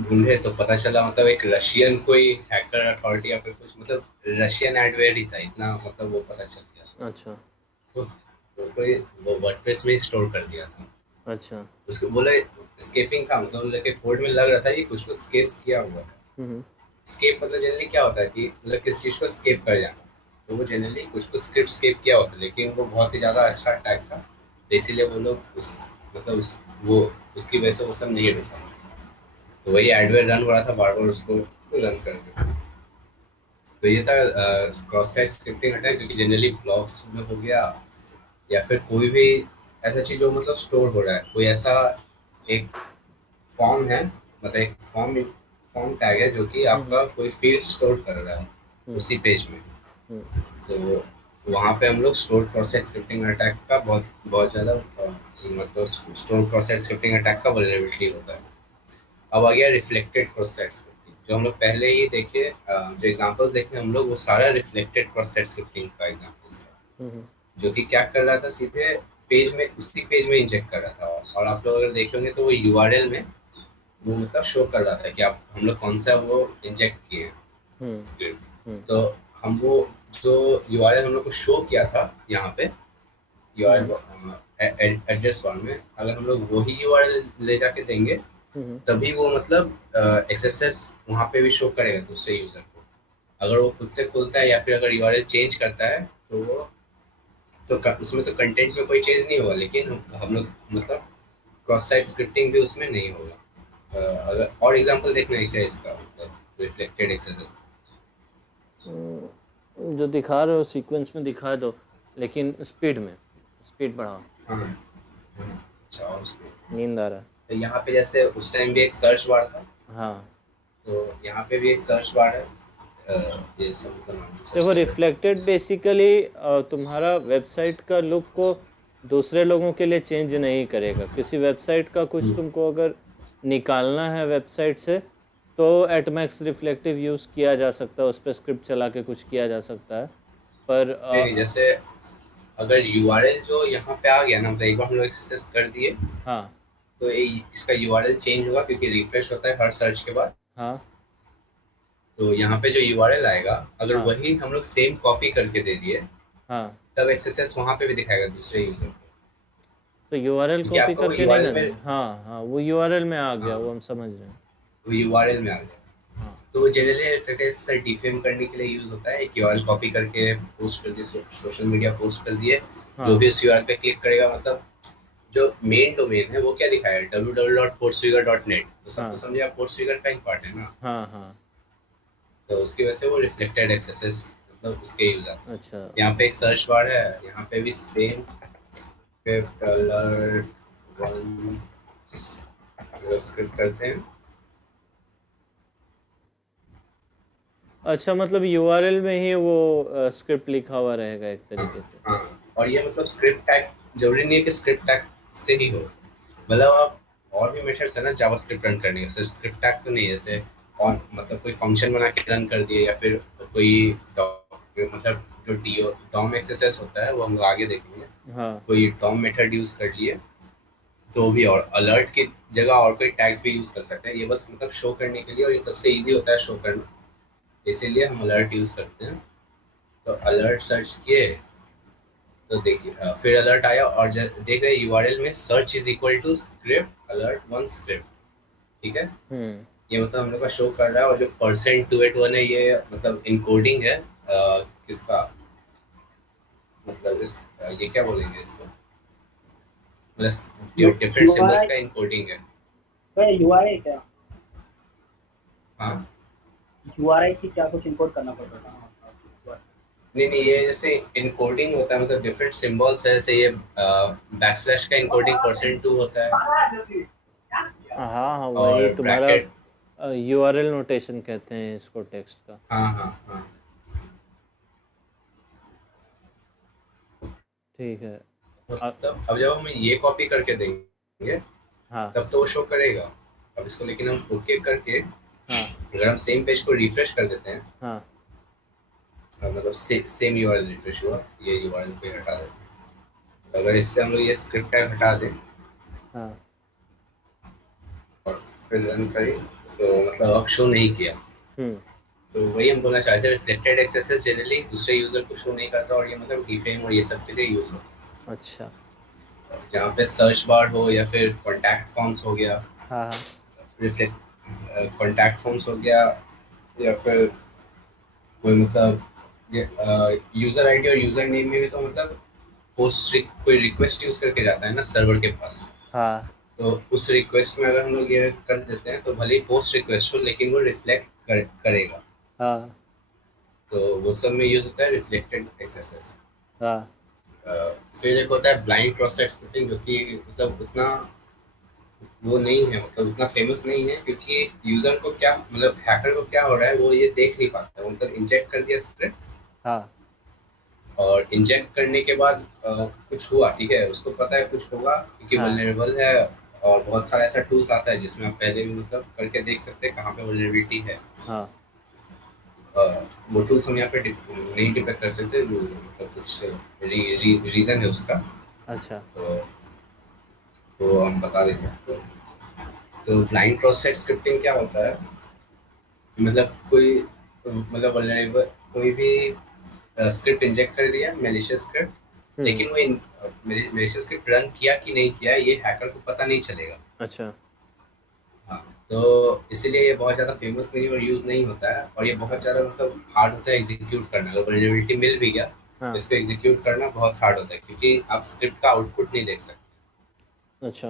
ढूंढे तो पता चला मतलब एक रशियन कोई हैकर अथॉरिटी या फिर कुछ मतलब रशियन एडवेयर ही था, इतना मतलब वो पता चल गया। अच्छा। तो कोई वो वर्डप्रेस में ही स्टोर कर दिया था। अच्छा। उसको बोले स्केपिंग था, मतलब लेके कोड में लग रहा था ये कुछ कुछ स्केप्स किया हुआ है। स्केप मतलब जनरली क्या होता है कि मतलब किसी चीज़ को स्केप कर जाना, तो वो जनरली कुछ कुछ स्क्रिप्ट स्केप किया होता है, लेकिन वो बहुत ही ज़्यादा अच्छा टाइप था, तो इसीलिए वो लोग उस मतलब उस वो उसकी वजह से वो सब नहीं रुका। तो वही एडवेयर रन हो रहा था बार बार उसको रन करके। तो ये था क्रॉस साइट स्क्रिप्टिंग अटैक, जो कि जनरली ब्लॉग्स में हो गया, या फिर कोई भी ऐसा चीज़ जो मतलब स्टोर हो रहा है, कोई ऐसा एक फॉर्म है, मतलब एक फॉर्म टैग है जो कि आपका कोई फील्ड स्टोर कर रहा है उसी पेज में। तो वहाँ पे हम लोग स्टोर प्रोसेस स्क्रिप्टिंग अटैक का बहुत बहुत ज़्यादा मतलब स्टोर प्रोसेस स्क्रिप्टिंग अटैक का वल्नरेबिलिटी होता है। अब आ गया रिफ्लेक्टेड प्रोसेस स्क्रिप्टिंग, जो हम लोग पहले ही देखे, जो एग्जांपल्स देखे हम लोग, वो सारा रिफ्लेक्टेड प्रोसेस स्क्रिप्टिंग का एग्जांपल्स था, जो कि क्या कर रहा था, सीधे पेज में उसी पेज में इंजेक्ट कर रहा था। और आप लोग अगर देखेंगे तो वो URL में वो मतलब शो कर रहा था कि आप हम लोग कौन सा वो इंजेक्ट किए हैं स्क्रिप्ट। तो हम वो जो URL हम लोग को शो किया था यहाँ पे URL एड्रेस बार में, अगर हम लोग वही URL ले जाके देंगे तभी वो मतलब एक्सेस वहाँ पे भी शो करेगा दूसरे यूजर को। अगर वो खुद से खुलता है या फिर अगर URL चेंज करता है तो वो उसमें तो कंटेंट में कोई चेंज नहीं होगा, लेकिन हम लोग मतलब क्रॉस साइट स्क्रिप्टिंग भी उसमें नहीं होगा। अगर और एग्जांपल देखना है क्या इसका, मतलब रिफ्लेक्टेड एक्सेस। जो दिखा रहे हो सीक्वेंस में दिखा दो, लेकिन स्पीड बढ़ाओ। हाँ अच्छा, और उसमें नींद आ रहा है। तो यहाँ पे जैसे उस टाइम भी एक सर्च बार था, हाँ। तो यहाँ पे भी एक सर्च बार है। ये सब मतलब सर्च देखो, कर रिफ्लेक्टेड बेसिकली तुम्हारा वेबसाइट का लुक को दूसरे लोगों के लिए चेंज नहीं करेगा। किसी वेबसाइट का कुछ तुमको अगर निकालना है वेबसाइट से तो एटमैक्स रिफ्लेक्टिव यूज़ किया जा सकता है, उस पर स्क्रिप्ट चला के कुछ किया जा सकता है। पर नहीं नहीं, जैसे अगर URL जो यहाँ पे आ गया ना, मतलब एक बार हम लोग एक्सेस कर दिए, हाँ। तो इसका यूआरएल चेंज होगा क्योंकि रिफ्रेश होता है हर सर्च के बाद। हाँ तो यहाँ पे जो यूआरएल आएगा, अगर हाँ वही हम लोग सेम कॉपी करके दे दिए, हाँ। तब एक्सेस वहाँ पे भी दिखाएगा दूसरे यूजर को। तो यूआरएल क्योंकि कॉपी आपका वो करके नहीं यूआरएल ना में, देंगे? हाँ हाँ, वो यूआरएल में आ गया, वो हाँ, हम समझ रहे हैं। वो यूआरएल में आ गया। हाँ तो जनरली एफएटीएस से डिफेम करने के लिए यूज होता है। एक यूआरएल कॉपी करके पोस्ट कर दिए, सोशल मीडिया पोस्ट कर दिए, जो हाँ भी उस यूआरएल पे क्लिक करेगा, मतलब जो मेन डोमेन है वो क्या दिखाएगा, www.portsfigure.net। तो सब तो हाँ समझे आप, पोर्ट्सफिगर का ही पार्ट है ना। हाँ हाँ। तो उसकी वजह से वो रिफ्लेक्टेड एक्सेसेस मतलब उसके यूज आता है। अच्छा यहाँ पे एक सर्च बार है, यहाँ पे भी same script alert one script करते हैं। अच्छा, मतलब यूआरएल में ही वो स्क्रिप्ट लिखा हुआ रहेगा एक हाँ तरीके से। हाँ, और ये मतलब स्क्रिप्ट टैग जरूरी नहीं है कि स्क्रिप्ट टैग से ही हो। मतलब आप और भी मेथड्स है ना जावास्क्रिप्ट रन करने के, सिर्फ स्क्रिप्ट टैग तो नहीं है। जैसे और मतलब कोई फंक्शन बना के रन कर दिए, या फिर कोई मतलब जो डीओ डॉम एक्सेस होता है वो हम लोग आगे देखेंगे। हाँ कोई डॉम मेथड यूज कर लिए तो भी, और अलर्ट की जगह और कोई टैग्स भी यूज कर सकते हैं। ये बस मतलब शो करने के लिए, और ये सबसे इजी होता है शो करना, इसीलिए हम अलर्ट यूज करते हैं। तो अलर्ट सर्च किए, तो देखिए फिर अलर्ट आया, और देख रहे यूआरएल में search is equal to script alert one script. ठीक है, हम्म। ये मतलब हम लोग का शो कर रहा है। और जो %281 है, ये मतलब इनकोडिंग है किसका, मतलब इस ये क्या बोलेंगे इसको, मतलब डिफरेंट सिंबल्स यूआरआई का इनकोडिंग है। क्या, यूआरआई क्या, हाँ, यूआरआई की क्या कुछ इंपोर्ट करना पड़ता था? नहीं नहीं, ये जैसे इनकोडिंग होता है, मतलब डिफरेंट सिंबल्स है। जैसे ये बैकस्लैश का इनकोडिंग %2 होता है, हाँ हाँ, वही और तुम्हारा ब्रैकेट। यूआरएल नोटेशन कहते हैं इसको, टेक्स्ट का। हाँ हाँ हाँ। ठीक है। तो अ, तब अब जब हम ये कॉपी करके देंगे, हाँ तब तो वो शो करेगा। अब इसको लेकिन हम ओके करके, हाँ अगर हम सेम पेज को रिफ्रेश कर देते हैं, हाँ मतलब सेम यूआरएल रिफ्रेश हुआ, ये यूआरएल पे हटा देते हैं। अगर इससे हम लोग ये स्क्रिप्ट टैग हटा दें हाँ। और फिर रन करें, तो मतलब अब शो नहीं किया। हम्म। तो वही हम बोलना चाहते हैं, रिफ्लेक्टेड एक्सेसेस जनरली दूसरे यूजर को शो नहीं करता, और ये मतलब डिफेम और ये सब के लिए यूज होता अच्छा। है। जहाँ पे सर्च बार हो, या फिर कॉन्टैक्ट फॉर्म्स हो गया, हाँ हाँ रिफ्लेक्ट कॉन्टैक्ट फॉर्म्स हो गया, या फिर कोई मतलब यूजर आईडी और यूजर नेम में भी तो मतलब पोस्ट कोई रिक्वेस्ट यूज करके जाता है ना सर्वर के पास। हाँ तो उस रिक्वेस्ट में अगर हम लोग ये कर देते हैं, तो भले ही पोस्ट रिक्वेस्ट हो, लेकिन वो रिफ्लेक्ट करेगा। हाँ तो वो सब में यूज होता है रिफ्लेक्टेड एक्सेसेस। हाँ। फिर एक होता है ब्लाइंड क्रॉस साइट स्क्रिप्टिंग, जो कि मतलब उतना वो नहीं है, मतलब उतना फेमस नहीं है, क्योंकि यूजर को क्या मतलब हैकर को क्या हो रहा है वो ये देख नहीं पाता। मतलब इंजेक्ट कर दिया स्क्रिप्ट, हाँ और इंजेक्ट करने के बाद कुछ हुआ, ठीक है, उसको पता है कुछ होगा क्योंकि हाँ वल्नरेबल है। और बहुत सारा ऐसा टूल्स आता है जिसमें आप पहले भी मतलब करके देख सकते हैं कहाँ पे वल्नरेबिलिटी है। हाँ। अ, वो टूल्स हम यहाँ पे नहीं डिपेक्ट कर सकते, मतलब कुछ रीजन है उसका। अच्छा। तो हम बता देते हैं आपको। तो ब्लाइंड क्रॉस साइट स्क्रिप्टिंग क्या होता है, मतलब कोई मतलब वल्नरेबल कोई भी स्क्रिप्ट इंजेक्ट कर दिया, मैलिशियस स्क्रिप्ट, हम्म। लेकिन वो मैलिशियस स्क्रिप्ट रन किया कि नहीं किया ये हैकर को पता नहीं चलेगा। अच्छा। हाँ, तो इसीलिए ये बहुत ज़्यादा फेमस नहीं और यूज़ नहीं होता है, और ये बहुत ज़्यादा मतलब हार्ड होता है एग्जीक्यूट करना। अगर वल्नरेबिलिटी मिल भी गया, तो हाँ। इसको एग्जीक्यूट करना बहुत हार्ड होता है, क्योंकि आप स्क्रिप्ट का आउटपुट नहीं देख सकते। अच्छा।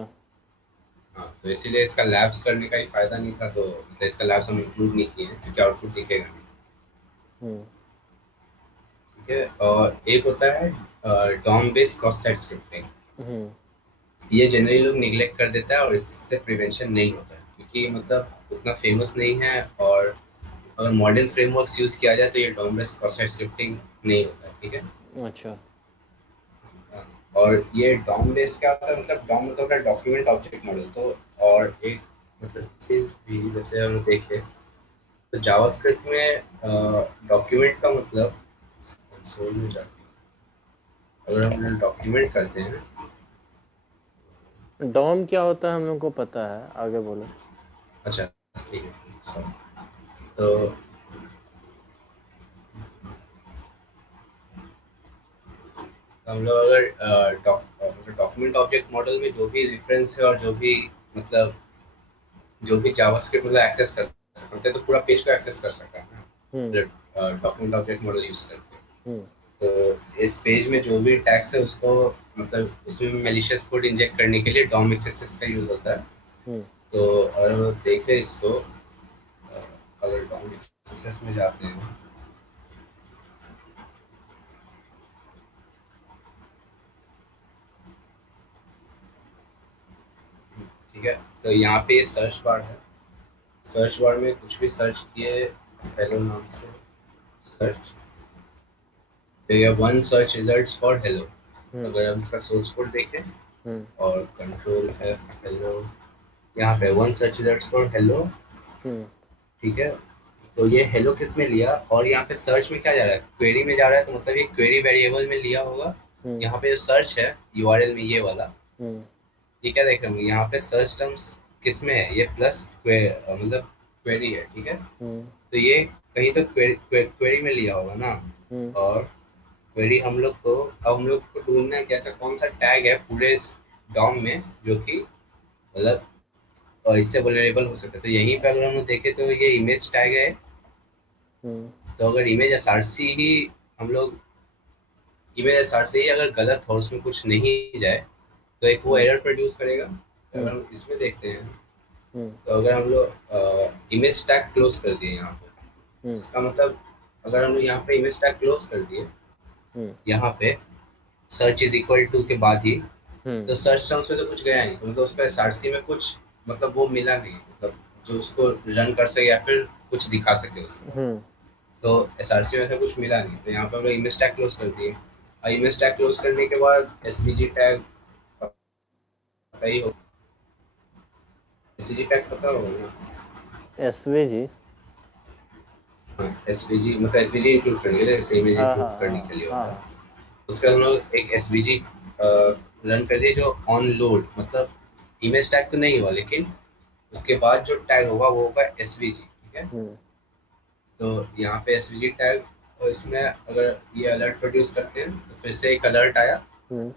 हाँ, तो इसीलिए इसका लैब्स करने का ही फायदा नहीं था। तो मतलब इसका लैब्स हम इंक्लूड नहीं किए हैं, क्योंकि आउटपुट दिखेगा नहीं। हम्म। ठीक है, और एक होता है DOM based cross site scripting. Hmm. ये जनरली लोग निगलेक्ट कर देता है, और इससे प्रिवेंशन नहीं होता है, क्योंकि मतलब उतना फेमस नहीं है। और अगर मॉडर्न फ्रेमवर्क्स यूज़ किया जाए, तो ये DOM based cross site scripting नहीं होता है। ठीक है, अच्छा। और ये डॉम बेस्ड क्या होता है, मतलब डॉम मतलब होता है डॉक्यूमेंट ऑब्जेक्ट मॉडल। तो और एक मतलब सिर्फ भी जैसे हम देखें, तो जावास्क्रिप्ट में डॉक्यूमेंट का मतलब कंसोल में जाके अगर हम डॉक्यूमेंट करते हैं, डॉम क्या होता है हम लोग को पता है, आगे बोलो। अच्छा ठीक है, सॉरी। तो हम लोग अगर डॉक्यूमेंट ऑब्जेक्ट मॉडल में जो भी रेफरेंस है और जो भी मतलब जो भी जावास्क्रिप्ट मतलब एक्सेस कर सकते हैं, तो पूरा पेज को एक्सेस कर सकता है हम्म ना डॉक्यूमेंट ऑब्जेक्ट मॉडल यूज करके। हम्म तो इस पेज में जो भी टैग्स है उसको मतलब उसमें मैलिशियस कोड इंजेक्ट करने के लिए डॉम एक्सेस का यूज होता है। हम्म तो अगर वो देखें इसको, अगर डॉम एक्सेस में जाते हैं, ठीक है, तो यहाँ पे ये सर्च बार है। सर्च बार में कुछ भी सर्च किए हेलो नाम से सर्च, तो ये one search results for hello. Hmm अगर हम इसका सोर्स कोड देखें हम्म और कंट्रोल एफ हेलो, यहाँ पे one search results for hello, hmm ठीक है। तो ये हेलो किस में लिया, और यहाँ पे सर्च में क्या जा रहा है, क्वेरी में जा रहा है, तो मतलब ये क्वेरी वेरिएबल में लिया होगा। हम्म यहाँ पे जो सर्च है यूआरएल में ये वाला, हम्म ये क्या देख रहे होंगे यहाँ पे सर्च टर्म्स किस में है, ये प्लस मतलब क्वेरी है, ठीक है। हम्म तो ये कहीं तो क्वेरी में लिया होगा ना। हम्म और क्वेरी हम लोग को, अब हम लोग को ढूंढना है कि ऐसा कौन सा टैग है पूरे इस डॉम में जो कि मतलब इससे वल्नरेबल हो सकता है। तो यहीं पे अगर हम लोग देखें तो ये इमेज टैग है। हम्म तो अगर इमेज एसआरसी ही हम लोग इमेज एसआरसी ही अगर गलत हो, उसमें कुछ नहीं जाए, तो एक वो हम्म एरर प्रोड्यूस करेगा। तो अगर हम्म हम इसमें देखते हैं, हम्म तो अगर हम लोग इमेज टैग क्लोज कर दिए यहाँ पे, हम्म इसका मतलब अगर हम लोग यहाँ पे इमेज टैग क्लोज कर दिए, हम्म यहाँ पे सर्च इज इक्वल टू के बाद ही, हम्म तो सर्च टर्म्स में तो कुछ गया नहीं, तो मतलब उसका एसआरसी में कुछ मतलब वो मिला नहीं, मतलब जो उसको रन कर सके या फिर कुछ दिखा सके उससे। हम्म तो एसआरसी में ऐसा कुछ मिला नहीं, तो यहाँ पे हम लोग इमेज टैग क्लोज कर दिए। और इमेज टैग क्लोज करने के बाद एसवीजी टैग पता ही हो, एसवीजी टैग पता होगा ना। एसवीजी। हाँ एसवीजी मतलब एसवीजी इंक्लूड करने के लिए, जैसे इमेज हाँ इंक्लूड हाँ करने हाँ के लिए हाँ होता है। हाँ उसके बाद हम लोग एक एसवीजी रन कर दिए जो ऑन लोड, मतलब इमेज टैग तो नहीं हुआ, लेकिन उसके बाद जो टैग होगा वो होगा एसवीजी, ठीक है। हम्म तो यहाँ पे एसवीजी टैग, और इसमें अगर ये अलर्ट प्रोड्यूस करते हैं तो फिर से एक अलर्ट आया हम्म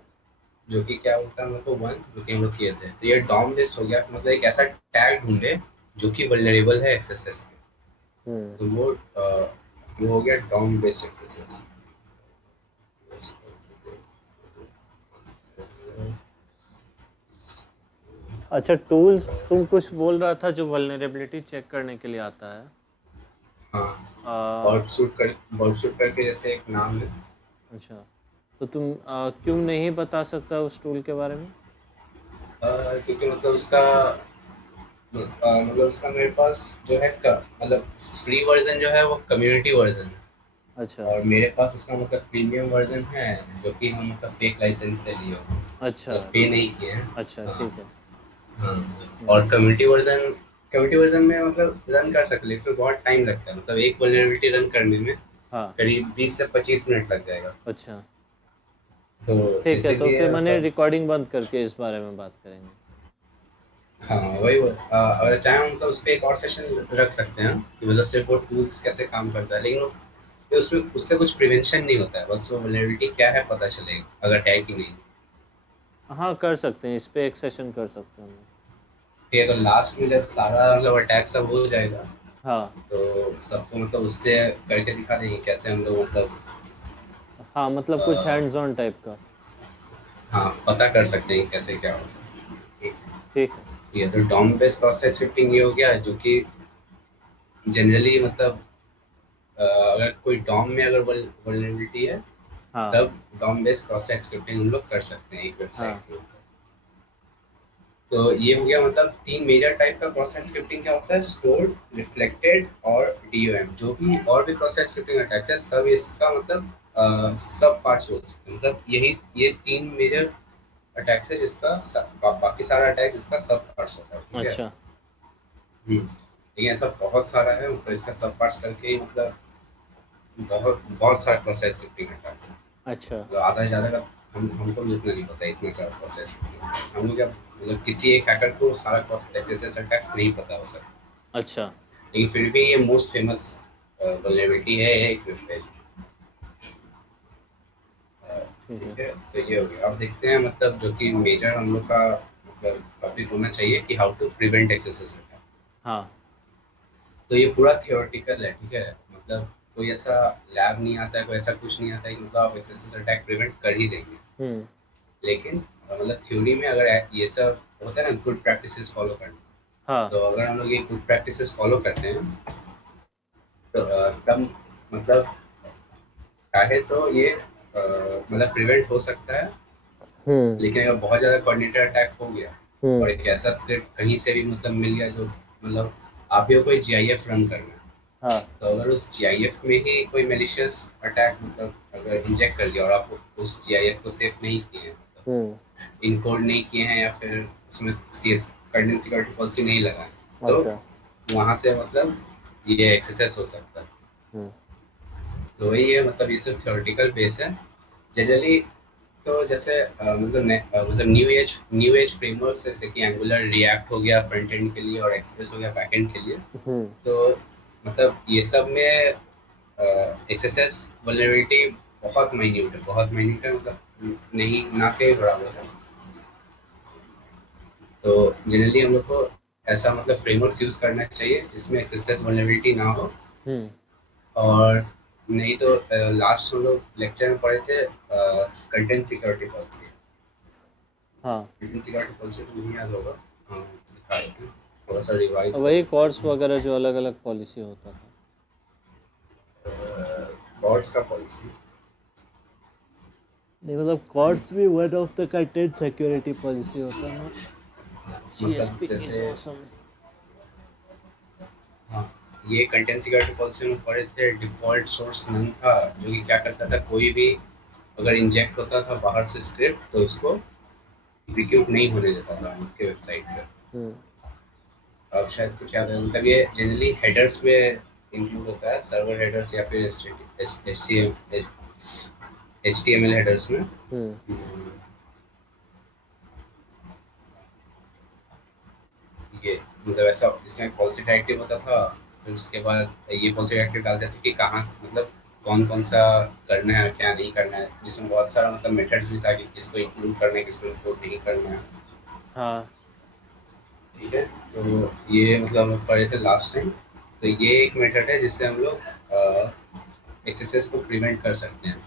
जो कि क्या होता है, हम लोग को वन जो कि हम लोग किए थे। तो ये डॉम लिस्ट हो गया, मतलब एक ऐसा टैग ढूंढे जो कि वल्नरेबल है एक्सेसेस के। हम्म तो वो हो गया डॉम बेस्ड एक्सेसेस। अच्छा, टूल्स तुम कुछ बोल रहा था जो वल्नरेबिलिटी चेक करने के लिए आता है। हाँ, आ, बर्ड सूट करके जैसे एक नाम है। अच्छा, तो तुम क्यों नहीं बता सकता उस टूल के बारे में? क्योंकि मतलब उसका मतलब उसका मेरे पास जो है मतलब फ्री वर्जन जो है वो कम्युनिटी वर्जन है, अच्छा और मेरे पास उसका मतलब प्रीमियम वर्जन है जो कि हम मतलब फेक लाइसेंस से लिए हो, अच्छा मतलब पे नहीं किए हैं। अच्छा, हाँ ठीक है। हाँ। हम्म, और कम्युनिटी वर्जन में मतलब रन कर सकते हैं, इसमें बहुत टाइम लगता है, मतलब एक वल्नरेबिलिटी रन करने में हाँ करीब 20 से 25 मिनट लग जाएगा। अच्छा, तो ठीक है, तो इसीलिए फिर मैंने मतलब रिकॉर्डिंग बंद करके इस बारे में बात करेंगे। हाँ वही अगर चाहे हम मतलब उस पर एक और सेशन रख सकते हैं कि मतलब सिर्फ वो टूल्स कैसे काम करता है, लेकिन फिर उसमें उससे कुछ प्रिवेंशन नहीं होता है, बस वो वल्नरेबिलिटी क्या है पता चलेगा अगर है कि नहीं। हाँ, कर सकते हैं, इस पे एक सेशन कर सकते हैं हम लोग। ठीक है, तो लास्ट में जब सारा मतलब अटैक सब हो जाएगा, हाँ तो सबको मतलब उससे करके दिखा देंगे कैसे हम लोग मतलब हाँ, मतलब अ, कुछ हैंड्स ऑन टाइप का। हाँ पता कर सकते हैं कैसे क्या होगा। ठीक ठीक है। है, ये तो डॉम बेस्ड प्रोसेस स्क्रिप्टिंग ये हो गया, जो कि जनरली मतलब अगर कोई डॉम में अगर वल्नरेबिलिटी है, हाँ तब DOM based cross site scripting हम लोग कर सकते हैं एक वेबसाइट हाँ के ऊपर। तो ये हो गया मतलब तीन मेजर टाइप का क्रॉस साइट स्क्रिप्टिंग क्या होता है, स्टोर्ड, रिफ्लेक्टेड और डीओएम। जो भी और भी क्रॉस साइट स्क्रिप्टिंग अटैक्स है सब इसका मतलब सब पार्ट्स हो सकते हैं, मतलब यही ये तीन मेजर अटैक्स है जिसका बाकी सारा अटैक्स इसका सब पार्ट्स होता है, ठीक है। अच्छा लेकिन ऐसा बहुत सारा है, मतलब इसका सब पार्ट्स करके ही मतलब बहुत बहुत सारा क्रॉस साइट स्क्रिप्टिंग अटैक्स है, अच्छा तो आधा से ज़्यादा का हमको भी उतना नहीं पता इतना सारा प्रोसेस। हम लोग जब मतलब किसी एक हैकर को सारा एसएसएस अटैक्स नहीं पता हो सकता, अच्छा। लेकिन फिर भी ये मोस्ट फेमस वल्नरेबिलिटी है एक वेब पेज। ठीक है। ठीक है, तो ये हो गया। अब देखते हैं मतलब जो कि मेजर हम लोग का मतलब टॉपिक होना चाहिए कि how to prevent XSS attack. हाँ। तो ये पूरा थियोरेटिकल है, ठीक है, मतलब कोई ऐसा लैब नहीं आता है, कोई ऐसा कुछ नहीं आता है कि मतलब आप एक्सेसेस अटैक प्रिवेंट कर ही देंगे। हम्म। लेकिन मतलब थ्योरी में अगर ये सब होता है ना, गुड प्रैक्टिसेस फॉलो करना, हाँ। तो अगर हम लोग ये गुड प्रैक्टिसेस फॉलो करते हैं तो तब मतलब चाहे तो ये मतलब प्रिवेंट हो सकता है। हम्म। लेकिन अगर बहुत ज़्यादा कोऑर्डिनेटर अटैक हो गया और हम्म। एक ऐसा स्क्रिप्ट कहीं से भी मतलब मिल गया जो मतलब आप ही को कोई जीआईएफ रन करना है, हाँ। तो अगर उस जीआईएफ में ही कोई मेलिशियस अटैक मतलब अगर इंजेक्ट कर दिया और आप उस जीआईएफ को सेफ नहीं किए हैं, हम्म। मतलब इनकोड नहीं किए हैं या फिर उसमें सीएस कंटेंट सिक्योरिटी पॉलिसी नहीं लगाए, तो अच्छा। वहाँ से मतलब ये एक्सेस हो सकता है। हम्म। तो वही है, मतलब ये सब थ्योरेटिकल बेस है जनरली। तो जैसे मतलब न्यू एज फ्रेमवर्क जैसे कि एंगुलर रिएक्ट हो गया फ्रंट एंड के लिए और एक्सप्रेस हो गया बैक एंड के लिए, हम्म। तो मतलब ये सब में एक्सेस वल्नरेबिलिटी बहुत माइन्यूट है, बहुत माइन्यूट है, मतलब नहीं ना के बराबर है। तो जनरली हम लोग को ऐसा मतलब फ्रेमवर्क्स यूज़ करना चाहिए जिसमें एक्सेस वल्नरेबिलिटी ना हो। हम्म। और नहीं तो लास्ट हम लोग लेक्चर में पढ़े थे कंटेंट सिक्योरिटी पॉलिसी। हाँ। कंटेंट सिक्योरिटी पॉलिसी तो नहीं याद होगा, हाँ दिखा देते हैं, थोड़ा सा रिवाइज कर वही देते कोर्स हैं। वगैरह जो अलग अलग पॉलिसी होता था। बॉर्ड्स का पॉलिसी नहीं मतलब कोर्स भी one of the content security policy होता है ना। मतलब सीएसपी इज जैसे ऑसम। हाँ, ये कंटेंट सिक्योरिटी पॉलिसी में पढ़े थे। डिफॉल्ट सोर्स नन था, जो कि क्या करता था, कोई भी अगर इंजेक्ट होता था बाहर से स्क्रिप्ट तो उसको एग्जीक्यूट नहीं होने देता था उनके वेबसाइट पर। हम्म। अब शायद कुछ याद है, मतलब ये जनरली हेडर्स में इंक्लूड होता है, सर्वर हेडर्स या फिर HTML हेडर्स में। हम्म। ये मतलब ऐसा जिसमें पॉलिसी डायरेक्टिव होता था, फिर उसके बाद ये पॉलिसी डायरेक्टिव डालते थे कि कहाँ मतलब कौन कौन सा करना है क्या नहीं करना है, जिसमें बहुत सारा मतलब मेथड्स भी था कि किसको इंक्लूड करना है किसको इंक्लूड नहीं करना है। हाँ। ठीक है, तो ये मतलब हम लोग पढ़े थे लास्ट टाइम। तो ये एक मेथड है जिससे हम लोग एक्सेसेस को प्रिवेंट कर सकते हैं।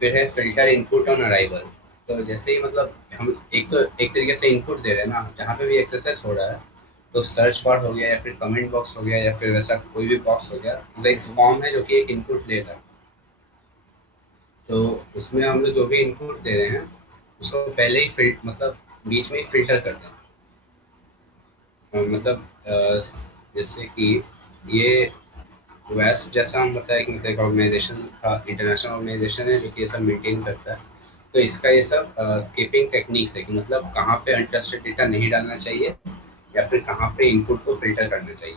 फिर है फिल्टर इनपुट ऑन अराइवल। तो जैसे ही मतलब हम एक तरीके से इनपुट दे रहे हैं ना, जहाँ पे भी एक्सेस हो रहा है, तो सर्च बार हो गया या फिर कमेंट बॉक्स हो गया या फिर वैसा कोई भी बॉक्स हो गया, मतलब एक फॉर्म है जो कि एक इनपुट ले रहा है। तो उसमें हम लोग जो भी इनपुट दे रहे हैं उसको पहले ही मतलब बीच में ही फिल्टर कर दें। मतलब जैसे कि ये वैस जैसा हम बताया कि मतलब एक ऑर्गेनाइजेशन था, इंटरनेशनल ऑर्गेनाइजेशन है जो कि ये सब मेंटेन करता है। तो इसका ये सब स्किपिंग टेक्निक्स है कि मतलब कहाँ पे अनट्रस्टेड डेटा नहीं डालना चाहिए या फिर कहाँ पे इनपुट को फिल्टर करना चाहिए।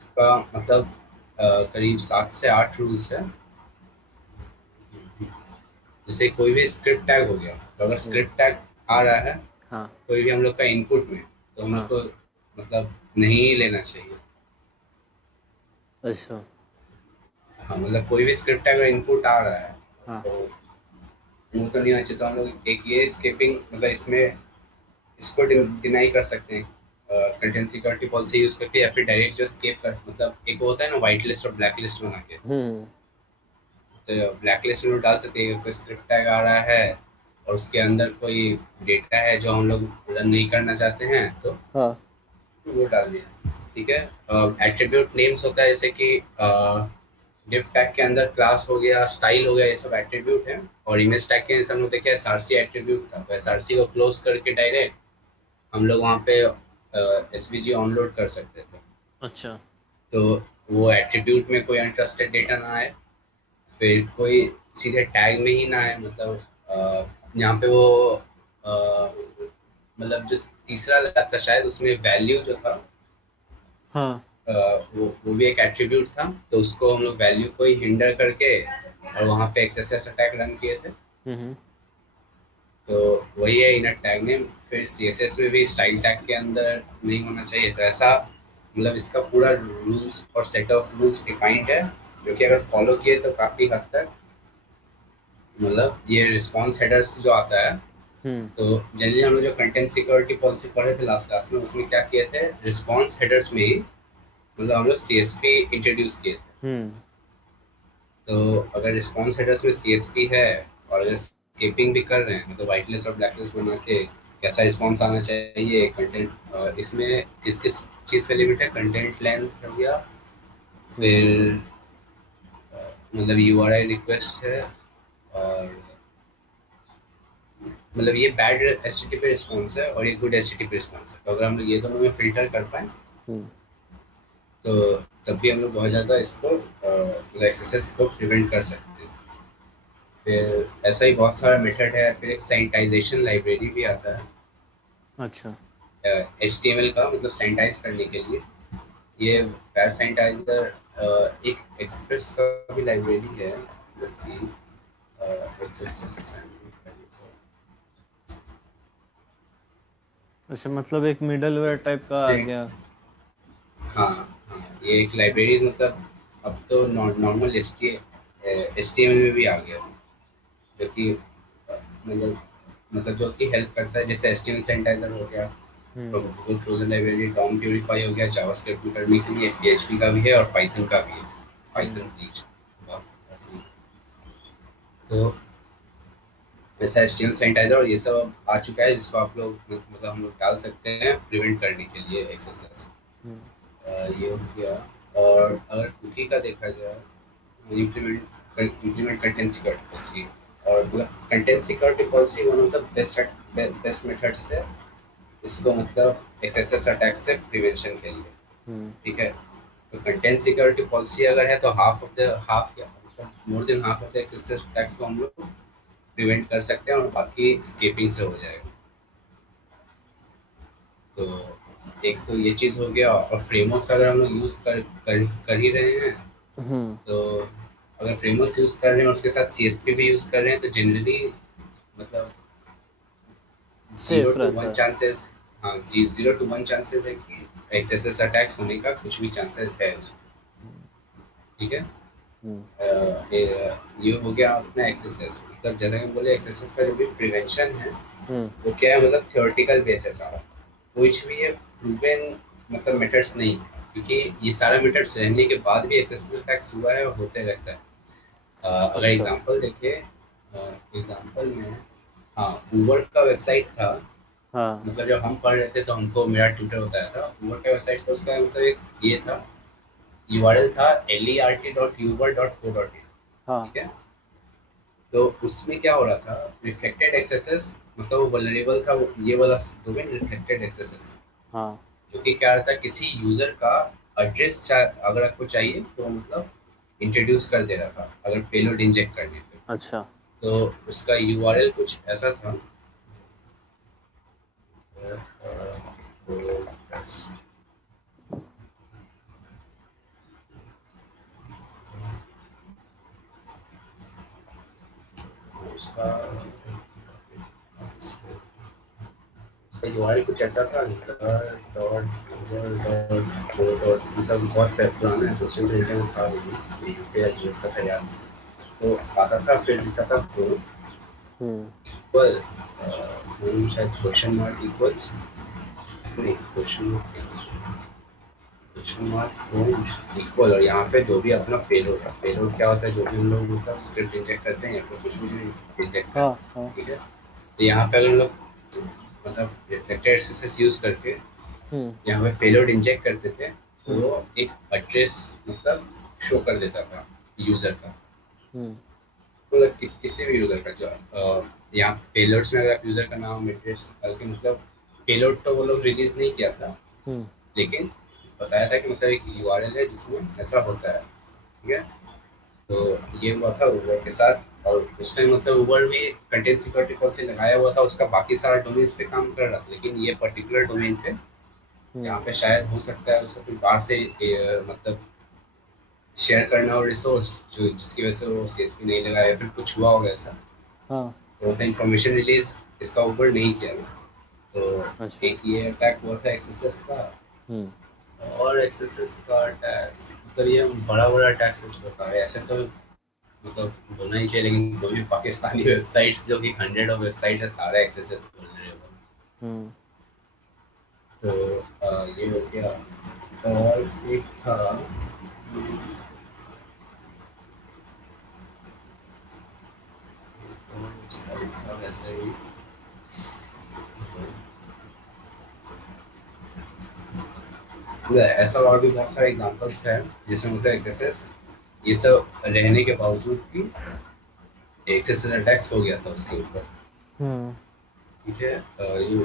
इसका मतलब करीब 7 से 8 रूल्स है। जैसे कोई भी स्क्रिप्ट टैग हो गया, तो अगर हम्म। स्क्रिप्ट टैग आ रहा है हाँ। कोई भी हम लोग का इनपुट में, तो हम लोग हाँ। को मतलब नहीं लेना चाहिए। अच्छा। हाँ, मतलब कोई भी स्क्रिप्ट टैग अगर इनपुट आ रहा है हाँ। तो वो तो नहीं होना चाहिए। तो हम लोग एक ये स्किपिंग मतलब इसमें इसको डिनाई कर सकते हैं कंटेंट सिक्योरिटी पॉलिसी यूज करके, या फिर डायरेक्ट जो स्केप कर मतलब एक होता है ना व्हाइट लिस्ट और ब्लैक लिस्ट बना के। हम्म। तो ब्लैक लिस्ट में डाल सकते हैं कोई स्क्रिप्ट टैग आ रहा है और उसके अंदर कोई डेटा है जो हम लोग रन नहीं करना चाहते हैं, तो हाँ। वो डाल दिया। ठीक है, एट्रीब्यूट नेम्स होता है जैसे कि डिफ टैग के अंदर क्लास हो गया, स्टाइल हो गया, ये सब एट्रीब्यूट है। और इमेज टैग के अंदर हम लोग देखे एसआरसी एट्रीब्यूट था, तो एसआरसी को क्लोज करके डायरेक्ट हम लोग वहाँ पे एसवीजी ऑनलोड कर सकते थे। अच्छा। तो वो एट्रीब्यूट में कोई अनट्रस्टेड डेटा ना आए, फिर कोई सीधे टैग में ही ना आए, मतलब यहाँ पे वो मतलब जो तीसरा लैब था शायद उसमें वैल्यू जो था हाँ। वो भी एक एट्रीब्यूट था, तो उसको हम लोग वैल्यू को ही हिंडर करके और वहाँ पे एक्सेस अटैक रन किए थे। हम्म। तो वही है इनर टैग नेम। फिर CSS में भी स्टाइल टैग के अंदर नहीं होना चाहिए। तो ऐसा मतलब इसका पूरा रूल्स और सेट ऑफ रूल्स डिफाइंड है, जो कि अगर फॉलो किए तो काफ़ी हद तक मतलब ये रिस्पॉन्स हेडर्स जो आता है, हम्म तो जनरली हम लोग जो कंटेंट सिक्योरिटी पॉलिसी पढ़े थे लास्ट क्लास में, उसमें क्या किए थे, रिस्पॉन्स हेडर्स में ही मतलब हम लोग CSP इंट्रोड्यूस किए थे। हम्म तो अगर रिस्पॉन्स हेडर्स में CSP है और अगर स्केपिंग भी कर रहे हैं, मतलब वाइट लिस्ट और ब्लैक लिस्ट बना के कैसा रिस्पॉन्स आना चाहिए कंटेंट, इसमें किस किस चीज़ पे लिमिट है, कंटेंट लेंथ हो गया, हम्म फिर मतलब URI रिक्वेस्ट है, और मतलब ये बैड HTTP रिस्पॉन्स है और ये गुड HTTP रिस्पॉन्स है। तो अगर हम लोग ये दोनों में फिल्टर कर पाए हम्म तो तब भी हम लोग बहुत ज़्यादा इसको मतलब एक्सेस को प्रिवेंट कर सकते हैं। फिर ऐसा ही बहुत सारा मेथड है। फिर एक सैनिटाइजेशन लाइब्रेरी भी आता है अच्छा HTML का, मतलब सैनिटाइज करने के लिए। ये पैर सैनिटाइजर एक एक्सप्रेस का भी लाइब्रेरी है, जो कि XSS अच्छा, मतलब एक मिडलवेयर टाइप का आ से। गया। हाँ हाँ, ये एक लाइब्रेरीज मतलब अब तो नॉर्मल HTML में भी आ गया, जो कि मतलब जो कि हेल्प करता है, जैसे HTML सैनिटाइजर हो गया, hmm Google closure library, DOM purify हो गया जावास्क्रिप्ट में करने के लिए, PHP का भी है और पाइथन का भी है, हम्म पाइथन ब्लीच। तो ऐसा HTML सैनिटाइजर और ये सब अब आ चुका है, जिसको आप लोग मतलब हम लोग डाल सकते हैं प्रिवेंट करने के लिए एक्सेस। हम्म ये हो गया। और अगर कुकी का देखा जाए, इम्प्लीमेंट कंटेंट सिक्योरिटी पॉलिसी, और मतलब content security policy one of the best methods है इसको मतलब XSS अटैक से प्रिवेंशन के लिए। हम्म ठीक है, तो कंटेंट सिक्योरिटी पॉलिसी अगर है तो हाफ या मतलब more than half of the XSS attacks को हम लोग प्रिवेंट कर सकते हैं, और बाकी स्केपिंग से हो जाएगा। तो एक तो ये चीज़ हो गया। और फ्रेमवर्क्स अगर हम लोग यूज़ कर ही रहे हैं, हम्म तो अगर फ्रेमवर्क्स यूज़ कर रहे हैं और उसके साथ CSP भी यूज़ कर रहे हैं, तो जनरली मतलब जीरो सेफ टू रहता वन है। चांसेस, हाँ जी, 0 to 1 चांसेस है कि XSS अटैक्स होने का कुछ भी चांसेस है उसमें। ठीक है। हम्म ये हो गया अपना XSS, मतलब जैसा कि हम बोले XSS का जो भी प्रिवेंशन है हम्म वो क्या है, मतलब थियोरेटिकल बेस है सारा, कुछ भी ये प्रूवन मतलब मेथड्स नहीं है, क्योंकि ये सारा मेथड्स रहने के बाद भी XSS अटैक्स हुआ है और होते रहता है। अगर अच्छा एग्जांपल देखें, एग्जांपल में, हाँ, ऊबर का वेबसाइट था, हाँ मतलब जब हम पढ़ रहे थे तो हमको मेरा ट्यूटर बताया था, ऊबर का वेबसाइट था, उसका मतलब एक ये था, URL था lert.uber.co.in। हाँ ठीक है। तो उसमें क्या हो रहा था, रिफ्लेक्टेड एक्सेसेस, मतलब वो वल्नरेबल था, वो ये वाला डोमेन रिफ्लेक्टेड एक्सेसेस, हाँ जो कि क्या रहता है, किसी यूजर का एड्रेस अगर आपको चाहिए तो मतलब इंट्रोड्यूस कर दे रहा था अगर पेलोड इंजेक्ट करने पे। अच्छा तो उसका URL कुछ ऐसा था, तो उसका URL कुछ ऐसा था, मतलब बहुत पुराना है, तो सिर्फ इंडिया में था, UK या US का था याद नहीं। तो आता था, फिर लिखा था प्रो हम्म इक्वल, शायद क्वेश्चन मार्क इक्वल्स, नहीं क्वेश्चन मार्क प्रो इक्वल, और यहाँ पे जो भी अपना पेलोड है, पेलोड क्या होता है, जो भी हम लोग मतलब स्क्रिप्ट इंजेक्ट करते हैं या फिर कुछ भी इंजेक्ट हाँ करते हैं। हाँ ठीक है। तो यहाँ पे अगर हम लोग मतलब रिफ्लेक्टेड एक्सेस यूज़ करके हम्म यहाँ पे पेलोड इंजेक्ट करते थे, तो हम्म वो एक एड्रेस मतलब शो कर देता था यूज़र का, हम्म मतलब किसी भी यूज़र का, जो यहाँ पेलोड्स में अगर आप यूज़र का नाम एड्रेस करके, मतलब पेलोड तो वो लोग रिलीज नहीं किया था, हम्म लेकिन बताया था कि मतलब एक URL है जिसमें ऐसा होता है। ठीक है। तो ये हुआ था ऊबर के साथ, और उस टाइम मतलब ऊबर भी कंटेंट सिक्योरिटी पॉलिसी लगाया हुआ था, उसका बाकी सारा डोमेन्स पे काम कर रहा था, लेकिन ये पर्टिकुलर डोमेन पे हम्म यहाँ पे शायद हो सकता है उसको कोई बाहर से मतलब शेयर करना हो रिसोर्स, जो जिसकी वजह से वो CSP नहीं लगा या फिर कुछ हुआ होगा ऐसा। हाँ तो मतलब इन्फॉर्मेशन रिलीज इसका ऊपर नहीं किया मैं। तो अच्छा। एक ये अटैक हुआ था एक्सएसएस का, और एक्सएसएस का अटैक मतलब ये बड़ा बड़ा अटैक से होता है ऐसे तो मतलब बोलना ही चाहिए, लेकिन कोई भी पाकिस्तानी वेबसाइट्स जो कि 100 वेबसाइट है सारे एक्सएसएस वल्नरेबल। हम्म। तो ये हो गया। और एक था वेबसाइट था वैसे ही, ऐसा और भी बहुत सारे एग्जांपल्स हैं जिसमें मतलब एक्सएसएस ये सब रहने के बावजूद भी एक्सएसएस अटैक्स हो गया था उसके ऊपर। हम्म। ठीक है। ये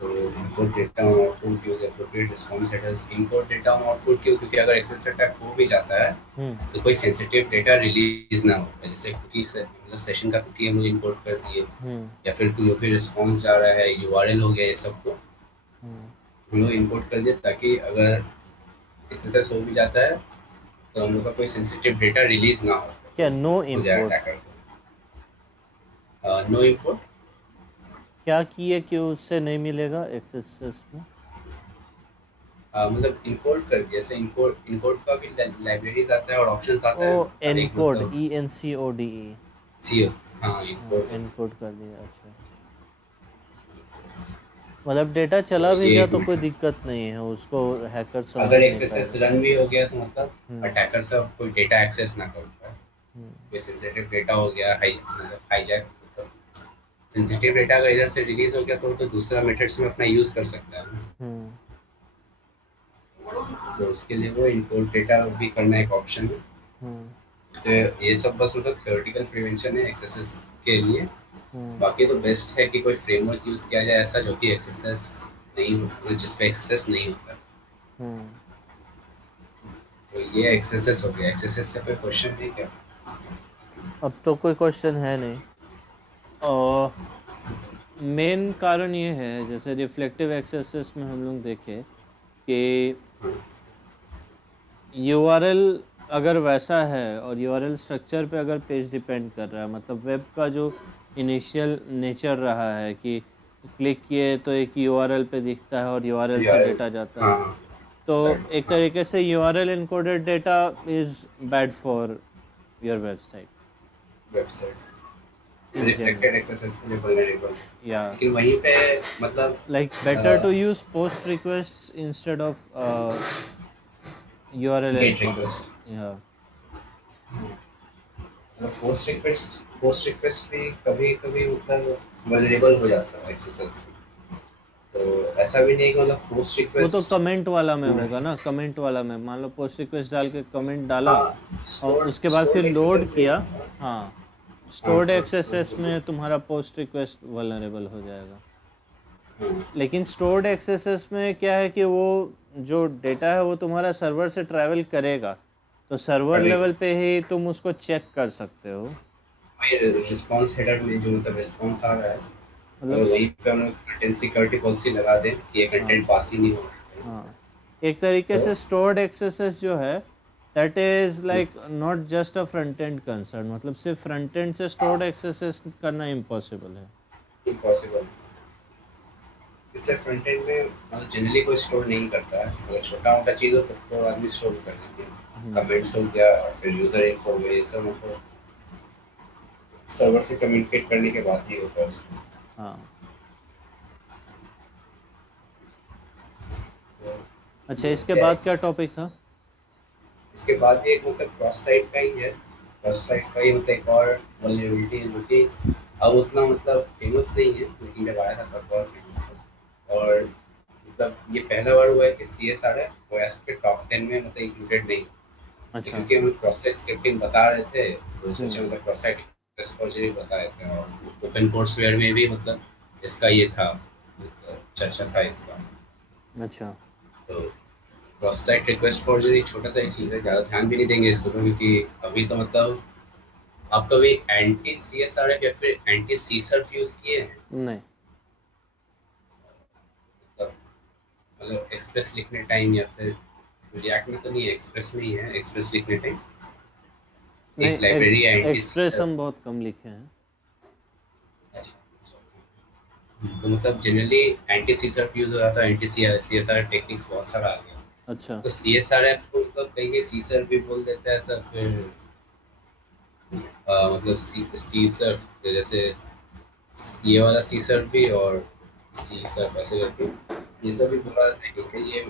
तो input data on output use appropriate response headers input data on output क्योंकि अगर एक्सेस अटैक हो भी जाता है हम्म। तो कोई सेंसिटिव डेटा रिलीज ना हो, जैसे कुकी से मतलब सेशन का कुकी हम लोग इंपोर्ट कर दिए, हम्म। या फिर जो भी रिस्पांस जा रहा है यूआरएल हो गया, ये सब को हम्म। हम लोग इंपोर्ट कर दिए ताकि अगर एक्सेस हो भी जाता है तो हम लोग का कोई सेंसिटिव डेटा रिलीज ना क्या नो हो जाए इम्पोर्ट? अटैकर को। नो इम्पोर्ट क्या किए कि उससे नहीं मिलेगा एक्सेस में? मतलब इंपोर्ट कर दिया, जैसे इंपोर्ट इंपोर्ट का भी लाइब्रेरीज आता है और ऑप्शंस आता ओ, है हर एक एनकोड, मतलब ENCODE। सीओ। हाँ हाँ, इंपोर्ट। एनकोड कर दिया। अच्छा, मतलब डेटा चला तो भी ये गया तो कोई दिक्कत नहीं है, उसको हैकर समझ अगर नहीं एक्सेस पाएगा। रन भी हो गया तो मतलब हम्म। अटैकर से कोई डेटा एक्सेस ना कर पाए। हम्म। कोई सेंसिटिव डेटा हो गया मतलब हाईजैक, मतलब सेंसिटिव डेटा अगर इधर से रिलीज हो गया तो दूसरा मेथड्स में अपना यूज कर सकता है ना। हम्म। तो उसके लिए वो इंपोर्ट डेटा भी करना एक ऑप्शन है। हम्म। तो ये सब बस मतलब थ्योरेटिकल प्रिवेंशन है एक्सेस के लिए। हम्म। बाकी तो बेस्ट है कि कोई फ्रेमवर्क यूज़ किया जाए ऐसा जो कि एक्सेस नहीं हो, जिस पे एक्सेस नहीं होता। हम्म। तो ये एक्सेस हो गया। एक्सेस से कोई क्वेश्चन है क्या? अब तो कोई क्वेश्चन है नहीं। और मेन कारण ये है, जैसे रिफ्लेक्टिव एक्सेसेस में हम लोग देखें कि यूआरएल अगर वैसा है और यूआरएल स्ट्रक्चर पे अगर पेज डिपेंड कर रहा है, मतलब वेब का जो इनिशियल नेचर रहा है कि क्लिक किए तो एक यूआरएल पे दिखता है और यूआरएल से यार डेटा जाता हाँ है, हाँ तो राइट एक हाँ तरीके से URL encoded data is bad for your website website in general. Reflected XSS के लिए वल्नरेबल। या लेकिन वहीं पे मतलब like better to use post requests instead of URL get encoded. Request, Yeah. मतलब पोस्ट रिक्वेस्ट भी कभी कभी मतलब वल्नरेबल हो जाता है एक्सेस। तो ऐसा भी नहीं कि मतलब पोस्ट वो तो रिक्वेस्ट कमेंट वाला में पूरा। होगा ना, कमेंट वाला में मान लो पोस्ट रिक्वेस्ट डाल के कमेंट डाला हाँ और स्टोर्ड उसके बाद फिर स्टोर्ड लोड एक्सेस में किया। हाँ हाँ, हाँ स्टोर्ड हाँ हाँ, एक्सेसेस बोलिए। में तुम्हारा पोस्ट रिक्वेस्ट वल्नरेबल हो जाएगा। हाँ लेकिन स्टोर्ड एक्सेसेस में क्या है कि वो जो डेटा है वो तुम्हारा सर्वर से ट्रैवल करेगा, तो सर्वर करेगा। लेवल पे ही तुम उसको चेक कर सकते हो। वही रिस्पॉन्स हेडर में जो मतलब रिस्पॉन्स आ रहा है, मतलब अगर वहीं पे हम लोग कंटेंट सिक्योरिटी पॉलिसी लगा दें कि ये हाँ। कंटेंट पास ही नहीं हो, हाँ, एक तरीके तो से स्टोर्ड एक्सेसेस जो है that is like not just a front end concern, मतलब सिर्फ फ्रंट एंड से स्टोर्ड एक्सेसेस करना इम्पॉसिबल है। इम्पॉसिबल। इससे फ्रंट एंड में मतलब जनरली कोई स्टोर नहीं करता है, अगर छोटा मोटा चीज़ हो तब तो आदमी स्टोर कर लेते हैं। हम्म। कमेंट्स हो गया और फिर यूजर इन्फो हो गया, ये सब मतलब सर्वर से कम्युनिकेट करने के बाद ही होता है उसको। हाँ। तो अच्छा, ये इसके क्या बाद क्या एक्सेस। टॉपिक था? इसके बाद भी एक मतलब क्रॉस साइट का ही है। क्रॉस साइट का ही मतलब एक और वल्नरेबिलिटी है जो कि अब उतना मतलब फेमस नहीं है, लेकिन जब आया था तब बहुत फेमस था। और मतलब ये पहला बार हुआ है कि सी एस आर है वो एस के टॉप 10 में मतलब इंक्लूडेड नहीं। अच्छा। क्योंकि हम क्रॉस साइट स्क्रिप्टिंग बता रहे थे तो हम्म। सोचे मतलब क्रॉस साइट एक्सपोजर बता रहे थे, और ओपन कोर्सवेयर में भी मतलब इसका ये था मतलब चर्चा था इसका। अच्छा। तो क्रॉस साइट रिक्वेस्ट फॉर्जरी छोटा सा एक चीज़ है, ज़्यादा ध्यान भी नहीं देंगे इसको तो, क्योंकि अभी तो मतलब आप कभी anti C S R F या फिर एंटी सी सर्फ यूज़ किए हैं? नहीं। मतलब मतलब एक्सप्रेस लिखने टाइम या फिर रिएक्ट में तो नहीं है, एक्सप्रेस नहीं है, एक्सप्रेस लिखने टाइम नहीं, एक लाइब्रेरी है एंटी सी एक्सप्रेस सर्फ। हम बहुत कम लिखे हैं। अच्छा तो मतलब जनरली एंटी सीसरफ यूज हो रहा था, एंटी सीएसआर टेक्निक्स बहुत सारा आ गया। अच्छा। तो सीएसआरएफ को मतलब कहीं कहीं सीसर भी बोल देता है सर, फिर मतलब सीसर जैसे ये वाला सीसर भी और सीसर ऐसे करके ये सब भी बोला जाता है कि ये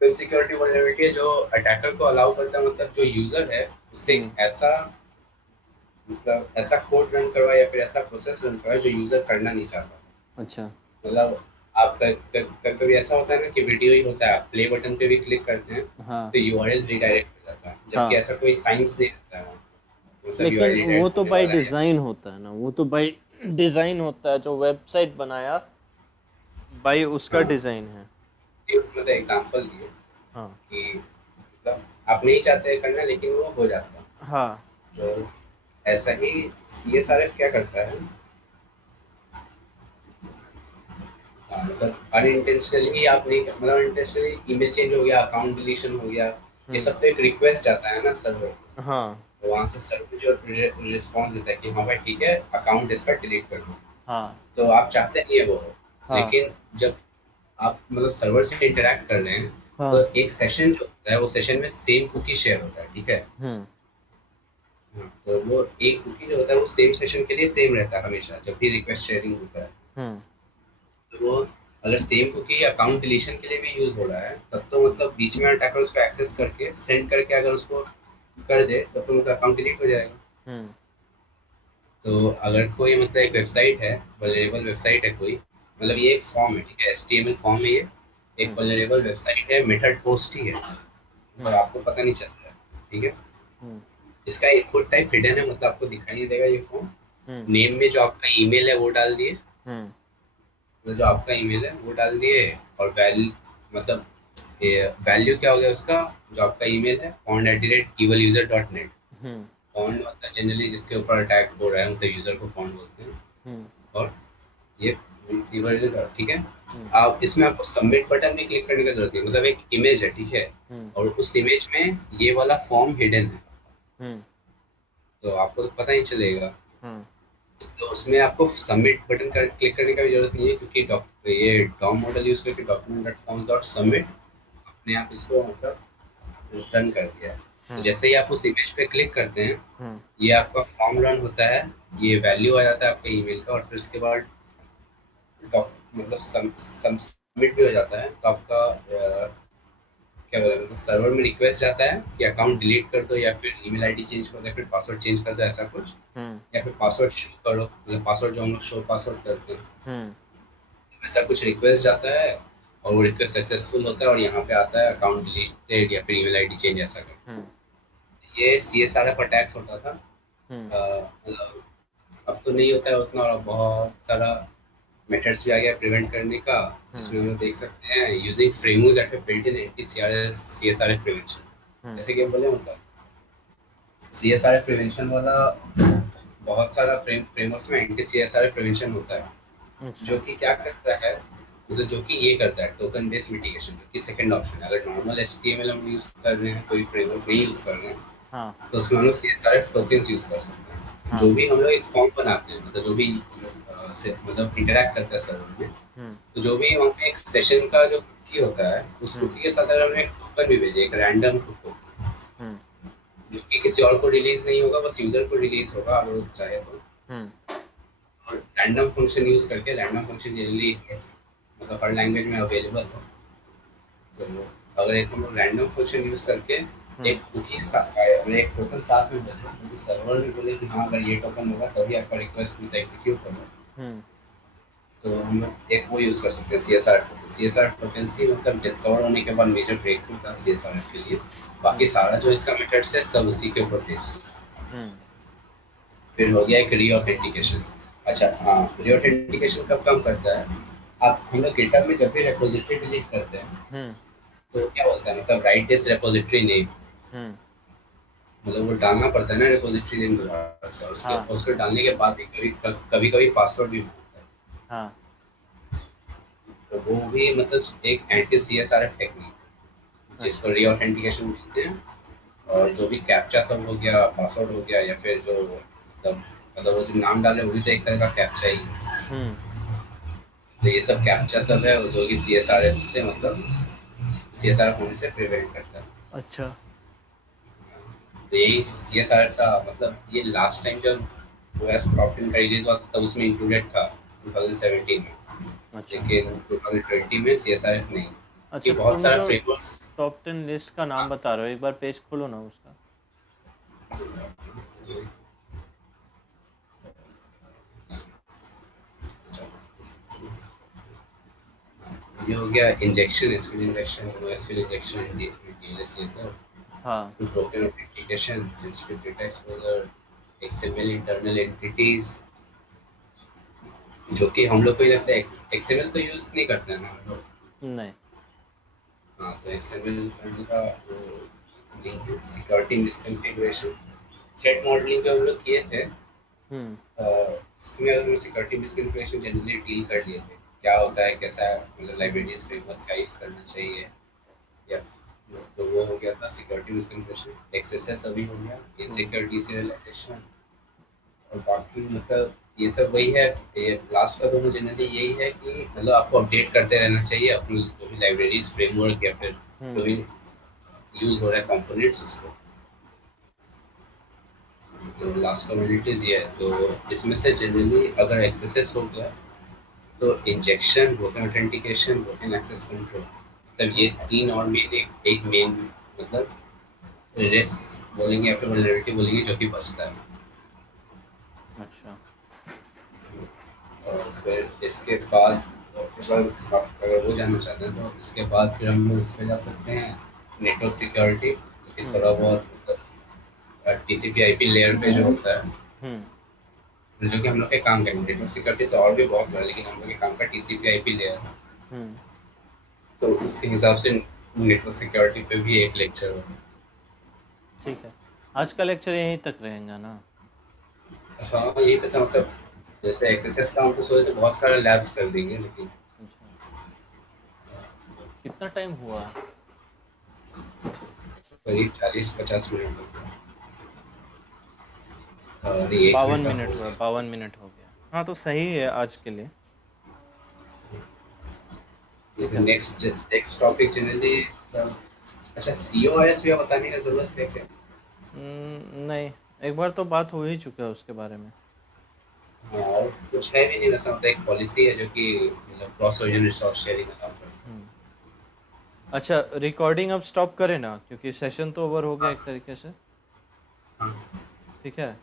वेब सिक्योरिटी वल्नरेबिलिटी है जो अटैकर को अलाउ करता है, मतलब जो यूजर है उससे एक हम्म। ऐसा मतलब ऐसा कोड रन करवाए या फिर ऐसा प्रोसेस रन करवाए जो यूजर करना नहीं चाहता। अच्छा। मतलब आप कभी ऐसा होता है ना कि वीडियो ही होता है, आप प्ले बटन पे भी क्लिक करते हैं हाँ तो यूआरएल रिडायरेक्ट हो जाता है, जबकि हाँ, ऐसा कोई साइंस नहीं रहता है, मतलब लेकिन यूआरएल वो रिडायरेक्ट तो होने बाय वाला है। डिज़ाइन होता है ना, वो तो बाय डिज़ाइन होता है, जो वेबसाइट बनाया बाय उसका हाँ, डिज़ाइन है। ये मतलब एग्जांपल दिए हाँ कि मतलब आप नहीं चाहते करना लेकिन वो हो जाता है। हाँ। तो ऐसा ही सीएसआरएफ क्या करता है, मतलब अनइंटेंशनली आप नहीं मतलब इंटेंशनली ईमेल चेंज हो गया, अकाउंट डिलीशन हो गया, ये हम्म। सब तो एक रिक्वेस्ट जाता है ना सर्वर, हाँ तो वहाँ से सर्वर जो रिस्पॉन्स देता है कि हाँ भाई ठीक है अकाउंट इसका डिलीट कर दो, हाँ तो आप चाहते नहीं है वो हो। हाँ लेकिन जब आप मतलब सर्वर से इंटरेक्ट कर रहे हैं तो हाँ। एक सेशन जो होता है वो सेशन में सेम कुकी शेयर होता है, ठीक है। हम्म हाँ, तो वो एक कुकी जो होता है वो सेम सेशन के लिए सेम रहता है हमेशा जब भी रिक्वेस्ट शेयरिंग होता है। हम्म तो वो अगर सेम कुकी अकाउंट डिलीशन के लिए भी यूज हो रहा है तब तो मतलब बीच में अटैकर उसको एक्सेस करके सेंड करके अगर उसको कर दे तब तो मतलब अकाउंट डिलीट हो जाएगा। हम्म तो अगर कोई मतलब एक वेबसाइट है, वल्नरेबल वेबसाइट है कोई, मतलब ये एक फॉर्म है, ठीक है, एचटीएमएल फॉर्म है ये, एक हम्म वल्नरेबल वेबसाइट है, मेथड पोस्ट ही है और हम्म आपको पता नहीं चल रहा है, ठीक है। हम्म इसका इनपुट टाइप हिडन है, मतलब आपको दिखाई नहीं देगा ये फॉर्म। हम्म नेम में जो आपका ईमेल है वो डाल दिए, हम्म तो जो आपका ईमेल है वो डाल दिए, और वैल्यू मतलब वैल्यू क्या हो गया उसका, जो आपका ईमेल है pond@eviluser.net। हम्म पॉन्ड मतलब जनरली जिसके ऊपर अटैक हो रहा है मतलब यूजर को पॉन्ड बोलते हैं। हम्म और ये eviluser, ठीक है। हम्म आप इसमें आपको सबमिट बटन में क्लिक करने की जरूरत है, मतलब एक इमेज है, ठीक है, हम्म और उस इमेज में ये वाला फॉर्म हिडन है, हम्म तो आपको तो पता ही चलेगा। हम्म तो उसमें आपको सबमिट बटन कर क्लिक करने का भी जरूरत नहीं है, क्योंकि ये डॉम मॉडल यूज करके document dot form dot submit अपने आप इसको मतलब रन कर दिया है। तो हम्म जैसे ही आप उस इमेज पे क्लिक करते हैं हम्म ये आपका फॉर्म रन होता है, ये वैल्यू आ जाता है आपके ईमेल का, और फिर उसके बाद मतलब सबमिट भी हो जाता है, तो आपका क्या बोलते हैं सर्वर में रिक्वेस्ट जाता है कि अकाउंट डिलीट कर दो या फिर ईमेल आईडी चेंज कर दो या फिर पासवर्ड चेंज कर दो, ऐसा कुछ, हम्म या फिर पासवर्ड शो करो, मतलब पासवर्ड जो हम लोग शो पासवर्ड करते हैं हम्म ऐसा कुछ रिक्वेस्ट जाता है, और वो रिक्वेस्ट सक्सेसफुल होता है और यहाँ पे आता है अकाउंट डिलीटेड या फिर ईमेल आईडी चेंज ऐसा कर। हम्म ये सीएसआरएफ अटैक्स होता था, हम्म मतलब अब तो नहीं होता है उतना, और अब बहुत सारा मेथड्स भी आ गया प्रिवेंट करने का, हम्म जिसमें हम लोग देख सकते हैं using framework that have built in anti CSRF prevention. Hmm जैसे कि हम बोले मतलब सीएसआरएफ प्रिवेंशन वाला बहुत सारा फ्रेमवर्क्स में एंटी सीएसआरएफ प्रिवेंशन होता है, अच्छा। जो कि क्या करता है, मतलब जो कि ये करता है टोकन बेस्ड मिटिगेशन, जो कि सेकंड ऑप्शन है। अगर नॉर्मल एचटीएमएल हम यूज कर रहे हैं, कोई फ्रेमवर्क नहीं यूज कर रहे हैं, हाँ तो उसमें हम लोग सीएसआरएफ टोकन्स यूज कर सकते हैं। हाँ। जो भी हम लोग एक फॉर्म बनाते हैं, मतलब जो भी से मतलब इंटरेक्ट करता है सर्वर में, हम्म तो जो भी वहाँ पे एक सेशन का जो कुकी होता है उस हम्म कुकी के साथ अगर हमने एक टोकन भी भेजे, एक रैंडम टोकन, हम्म जो कि किसी और को रिलीज नहीं होगा, बस यूजर को रिलीज होगा अगर वो चाहे तो। हम्म और रैंडम फंक्शन यूज करके, रैंडम फंक्शन जनरली मतलब हर लैंग्वेज में अवेलेबल हो, तो अगर एक हम लोग रैंडम फंक्शन यूज करके हम्म एक कुकी एक टोकन साथ में भेजें, क्योंकि सर्वर भी बोले कि हाँ अगर ये टोकन होगा तभी आपका रिक्वेस्ट मतलब एग्जीक्यूट होगा, हम्म तो हम लोग एक वो यूज़ कर सकते हैं सीएसआर टोकन। सीएसआर टोकन सी मतलब डिस्कवर होने के बाद मेजर ब्रेक थ्रू था सीएसआर के लिए, बाकी हम्म सारा जो इसका मेथड्स है सब उसी के ऊपर बेस्ड है। हम्म फिर हो गया एक रीऑथेंटिकेशन। अच्छा हाँ, रीऑथेंटिकेशन कब काम करता है, आप हम लोग गिटहब में जब भी रेपोजिटरी डिलीट करते हैं हम्म तो क्या बोलता है, मतलब राइट दिस रेपोजिटरी नेम, हम्म मतलब वो डालना पड़ता है ना रेपोजिटरी नेम दोबारा से, उसके हाँ उसको डालने के बाद भी कभी कभी पासवर्ड भी मांगता है, हाँ। तो वो भी मतलब एक एंटी सीएसआरएफ टेक्निक जिसको अच्छा। रीऑथेंटिकेशन बोलते हैं। और जो भी कैप्चा सब हो गया, पासवर्ड हो गया, या फिर जो मतलब वो जो नाम डाले वो भी तो एक तरह का कैप्चा ही है। हम्म तो ये सब कैप्चा सब है जो कि CSRF से मतलब CSRF होने से प्रिवेंट करता है। अच्छा। तो यही CSRF का मतलब ये लास्ट टाइम जब OS टॉप 10 का रिलीज हुआ तब उसमें इंक्लूडेड था 2017 में, अच्छा। लेकिन 2020 में CSRF नहीं। अच्छा, ये बहुत तुम सारा जो फ्रेमवर्क्स। टॉप 10 लिस्ट का नाम बता रहे हो, एक बार पेज खोलो ना उसका। ये हो गया injection, SQL injection, NoSQL injection, DLS, ये सब। हाँ। Broken authentication, sensitive data exposure, XML internal entities, जो कि हम लोग को ही लगता है XML तो यूज नहीं करते हैं ना हम लोग। नहीं। हाँ, तो XML करने का link security misconfiguration, threat modelling जो हम लोग किए थे, हम्म। उसमें हम सिक्योरिटी मिसकॉन्फ़िगरेशन जनरली डील कर लिए थे। क्या होता है, कैसा मतलब लाइब्रेरीज फ्रेमवर्क क्या यूज करना चाहिए, या तो वो हो गया था सिक्योरिटी मिसकॉन्फ़िगरेशन। XSS अभी हो गया, इनसिक्योर डीसerialization। और बाकी मतलब ये सब वही है। ये लास्ट का दोनों जनरली यही है कि मतलब आपको अपडेट करते रहना चाहिए अपनी जो भी लाइब्रेरीज फ्रेमवर्क या फिर जो भी हम्म। यूज हो रहा है कंपोनेंट्स उसको। तो लास्ट कम्युनिटीज ये है, तो इसमें से जनरली अगर एक्सेसेस हो गया तो injection, token authentication, token access control, मतलब ये तीन और मेन एक मेन मतलब रिस्क बोलेंगे या फिर वल्नरेबिलिटी बोलेंगे जो कि बचता है। अच्छा। और फिर इसके बाद आप अगर वो जानना चाहते हैं तो इसके बाद फिर हम लोग उस पर जा सकते हैं नेटवर्क सिक्योरिटी, जो कि हम्म। थोड़ा बहुत मतलब TCP/IP लेयर पे जो होता है, हम्म। जो कि हम लोग के काम करेंगे। नेटवर्क सिक्योरिटी तो और भी बहुत बड़ा है, लेकिन हम लोग के काम का TCP/IP लेयर है। हम्म। तो उसके हिसाब से नेटवर्क सिक्योरिटी पे भी एक लेक्चर होगा। ठीक है, आज का लेक्चर यहीं तक रहेगा ना? हाँ, यही तो था मतलब। जैसे XSS का हम तो सोचे थे बहुत सारे लैब्स कर देंगे, लेकिन अच्छा, कितना टाइम हुआ? करीब 40-50 मिनट लग गया। और ये 1 52 घंटा हो मिनट हुआ, गया। 52 मिनट हो गया। हाँ, तो सही है आज के लिए। ठीक है। नेक्स्ट नेक्स्ट टॉपिक जनरली अच्छा, CORS भी बताने का जरूरत है क्या? नहीं, एक बार तो बात हो ही चुका है उसके बारे में। हाँ, और कुछ है भी नहीं, वैसा मतलब एक पॉलिसी है जो कि मतलब cross version resource sharing allow करता हम्म। अच्छा, रिकॉर्डिंग अब स्टॉप करें ना, क्योंकि सेशन तो ओवर हो है। गया एक तरीके से। हाँ, हाँ। ठीक है।